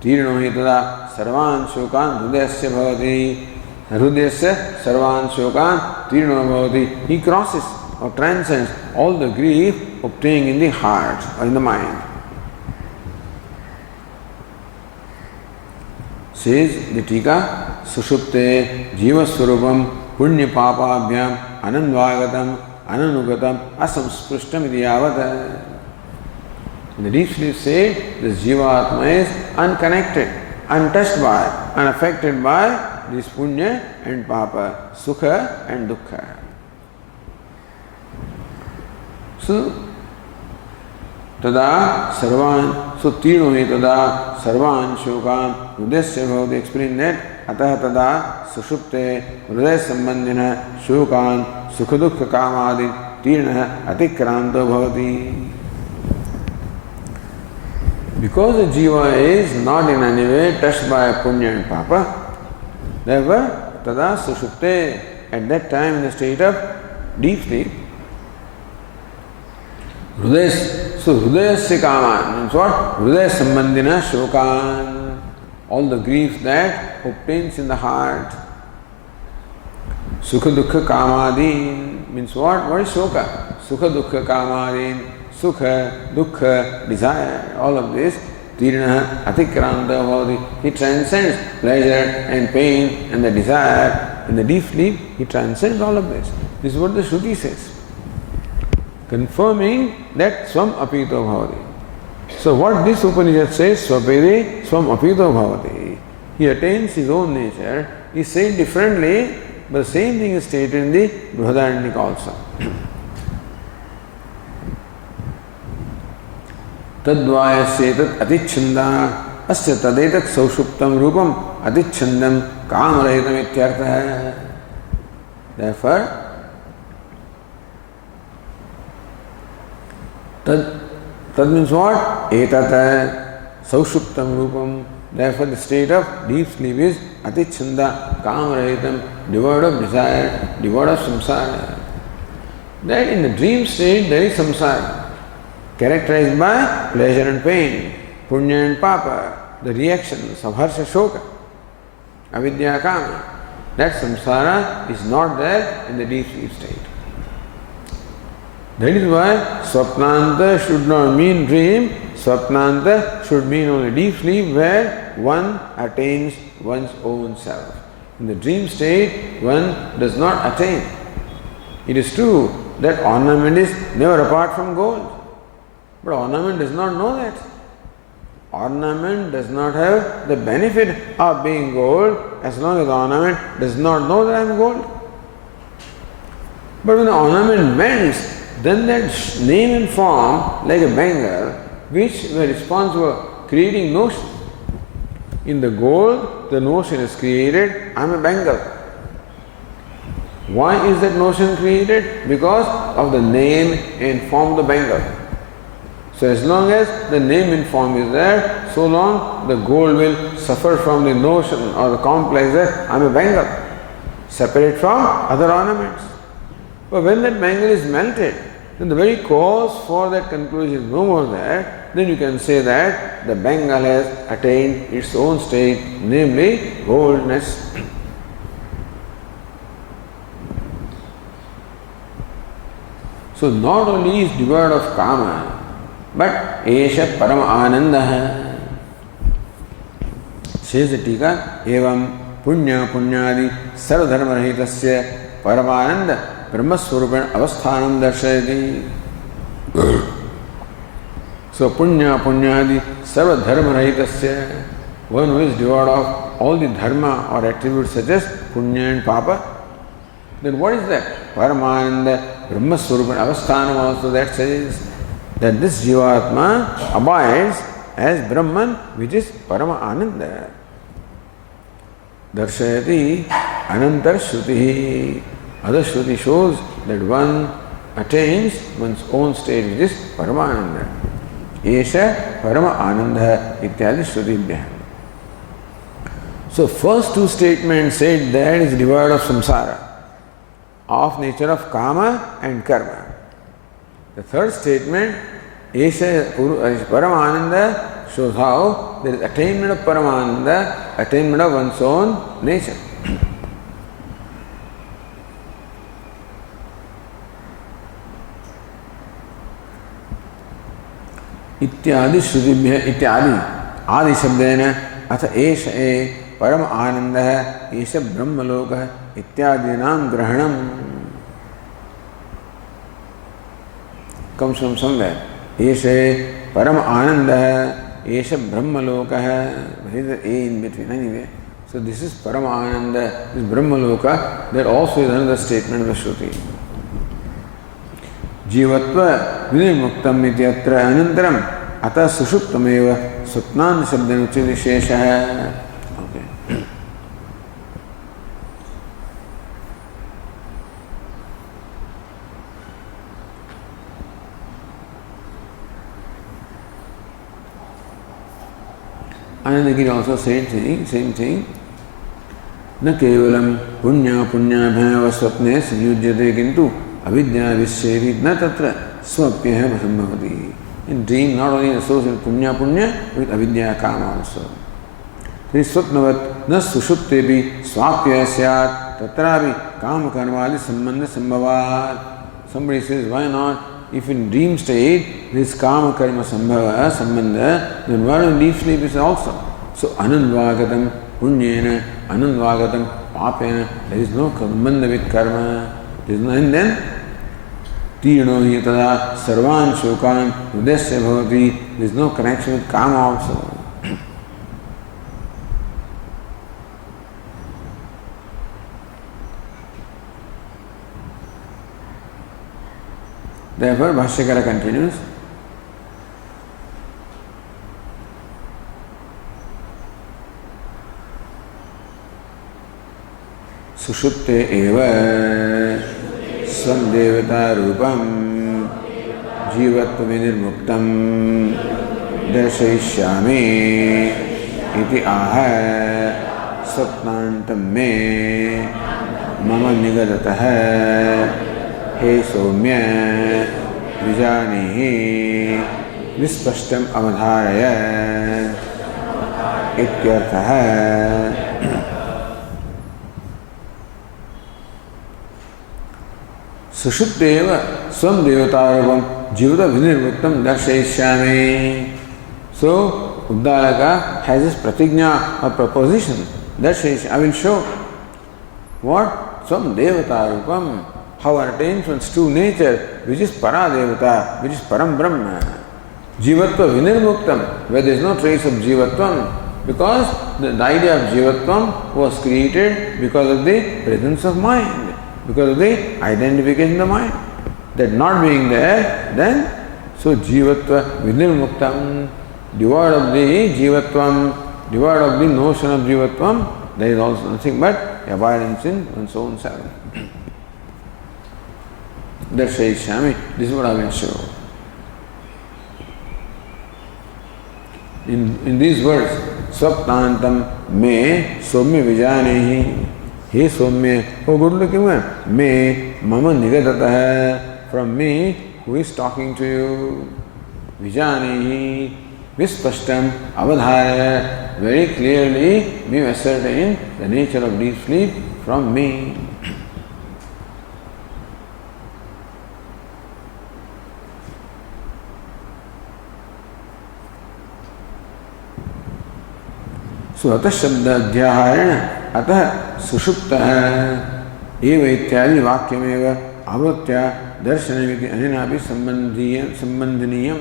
tirno hitada sarvan shokan hridayasya bhavati, hridayasya sarvan shokan tirno bhavati. He crosses or transcends all the grief obtaining in the heart or in the mind. Says the Tika, Sushupte Jivaswarupam Punya Papabhyam Anandvagatam Ananugatam Asamsprushtam Idyavata. In the deep sleep state, this Jivatma is unconnected, untouched by, unaffected by this Punya and Papa, Sukha and Dukkha. So, Tada Sarvan, so Tino he Tada Sarvan Shokan Udesya Bhavati explain that Atah Tada Sushupte Hridaya Sambandhina Shokan Sukhadukha Kamadi Tirna Atikranto Bhavati. Because the Jiva is not in any way touched by Punya and Papa, therefore Tada Sushupte, at that time in the state of deep sleep, so Hridayasya Kaman means what? Hridaya Sambandhina Shokan. All the grief that obtains in the heart. Sukha Dukkha Kamadin means what? What is Shoka? Sukha Dukkha Kamadin. Sukha, Dukkha, desire, all of this. Tirna Atikranta Bhavati. He transcends pleasure and pain and the desire. In the deep sleep, he transcends all of this. This is what the Shruti says, confirming that Swam Apito Bhavati. So what this Upanishad says, Swapede Swam Apito Bhavati. He attains his own nature. He is said differently, but the same thing is stated in the Brihadaranyaka also. Tadvayasyetat atichanda asya tadetat saushuptam rupam atichandam kamarahitam ityartha. Therefore, Tad means what? Etat saushuptam rupam. Therefore, the state of deep sleep is atichanda kamarahitam, devoid of desire, devoid of samsara. That in the dream state there is samsara, characterized by pleasure and pain, punya and papa, the reactions of harsha shoka, avidya kama. That samsara is not there in the deep sleep state. That is why Swapnanta should not mean dream. Swapnanta should mean only deep sleep where one attains one's own self. In the dream state, one does not attain. It is true that ornament is never apart from gold. But ornament does not know that. Ornament does not have the benefit of being gold as long as the ornament does not know that I am gold. But when the ornament mends, then that name and form, like a bangle, which were responsible for creating notion. In the gold, the notion is created, I am a bangle. Why is that notion created? Because of the name and form of the bangle. So as long as the name and form is there, so long the gold will suffer from the notion or the complex that I am a bangle, separate from other ornaments. But when that bangle is melted, then the very cause for that conclusion is no more there, then you can say that the bangle has attained its own state, namely goldness. So not only is devoid of kama, but esha param ananda. Says the Tika, evam punya punyadi sarvadharma rahitasya paramananda Brahmaswarupena avasthanam darshayati. So punya punyadi sarva dharma rahitasya, one who is devoid of all the dharma or attributes such as punya and papa, then what is that? Paramananda Brahmaswarupena avasthanam also that says that this Jivatma abides as Brahman, which is Parama Ananda. Darshayati Anantar Shruti. Other Shruti shows that one attains one's own state, which is Paramananda. Esha Parama Ananda Ityadi Shrutibhya. So first two statements said that is devoid of samsara, of nature of kama and karma. The third statement, Esha Paramananda, shows how there is attainment of Paramananda, attainment of one's own nature. इत्यादि श्रुतिभ्य इत्यादि आदि शब्देन अथ एष ए परम आनंदः एष ब्रह्मलोकः इत्यादीनां ग्रहणं comes from somewhere. एष ए परम आनंदः एष ब्रह्मलोकः. There is a in between anyway. So this is परम आनंद, this Brahmalok. That also is another statement of the Shruti. जीवत्व विनिर्मुक्तम इत्यत्र अनंतरम अतः सुषुप्तमेव स्वप्नांत शब्देन उच्यते विशेषः. Okay. Anandagiri also said same thing. न केवलम पुण्य पुण्याभ्याम स्वप्ने संयुज्यते किंतु avidya visherit na tatra swapyah sambhavati. In dream, not only associated punya punya with avidya kama also. This swapnavat na sushuptebi swapyah syat tatravi kama karmali sambandha sambhavat. Somebody says, why not? If in dream state this kama karma sambhava sambandha, then why in deep sleep is also. So anandvagatam punyena anandvagatam papena, there is no sambandha with karma. And then तीर्णो हि तदा सर्वान् शोकान् उद्देश्य भवति. There is no connection with kama also. Therefore, Bhashyakara continues. Sushupte eva स्वं देवता रूपम जीवत्व विनिर्मुक्तम दर्शयिष्यामि इति आह स्वप्नान्तं मे मम निगदतः हे सौम्य विजानीहि विस्पष्टम् अवधारय इत्यर्थः. सुषुप्तेव स्वं देवतारूपम जीवत विनिर्मुक्तम दर्शयिष्यामि. So Uddalaka has this pratigna or proposition. Darshayish, I will show. What? Swam devatarupam. How one attains one's true nature, which is paradevata, which is param brahma. Jivatva vinirmuktam, where there is no trace of jivatvam, because the idea of jivatvam was created because of the presence of mind, because of the identification of the mind. That not being there, then, so jivatva vinirmuktam, devoid of the jivatvam, devoid of the notion of jivatvam, there is also nothing but abidance in one's own self. Darshayishyami, this is what I will show. In these words, Swapnantam me somya vijanehi. He somya, oh good looking one, me mama nigadataha, from me who is talking to you. Vijanehi, vispashtam avadhaya, very clearly we ascertain the nature of deep sleep from me. So अतः शब्द अध्याहारेण अतः सुषुप्तः एव इत्यादि वाक्यमेव आवृत्य दर्शनमिति अनेनापि सम्बन्धनीयं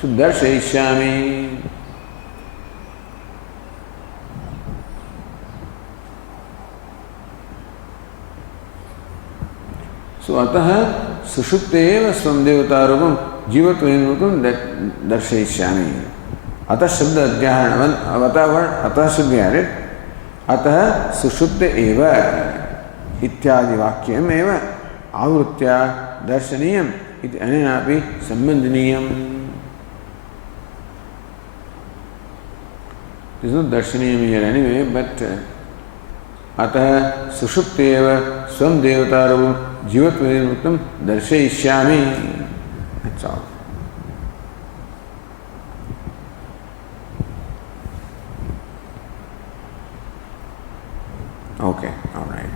सुदर्शयिष्यामि. सो अतः सुषुप्ते एव स्वं देवतारूपं जीवत्वेन रूपं दर्शयिष्यामि. अतः शब्द अध्याहरण अतः should be added. अतः सुषुप्ते एव इत्यादि वाक्यमेव आवृत्य दर्शनीयम् इति अनेनापि सम्बन्धनीयम्. This is not darshaniyam here anyway, but अतः सुषुप्ते एव स्वं देवतारूपं जीवत्वेन रूपं दर्शयिष्यामि. That's all. Okay, all right.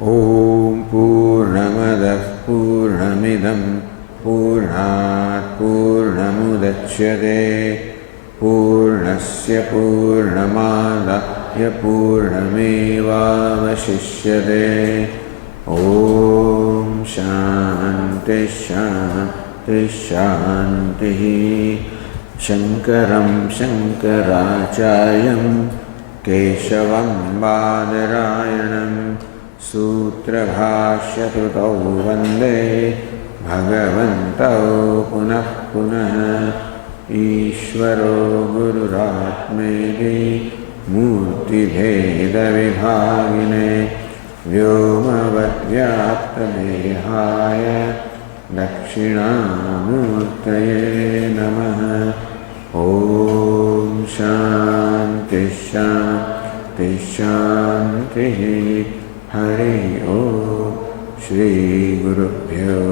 Om Purnamadah Purnamidam Purnat Purnamudachyate Purnasya Purnamadaya Purnamevavashishyate. Om Shanti Shanti Shanti. Shankaram Shankaracharyam Keshavam Badarayanam Sutrabhashyakritau Vande Bhagavantau Punah Punah. Ishvaro Gururatmedi Murtibheda Vibhagine Vyomavadyaptadehaya Dakshinamurtaye Namaha. Om Shanti Shanti Shanti. Hari Om. Shri Gurubhyo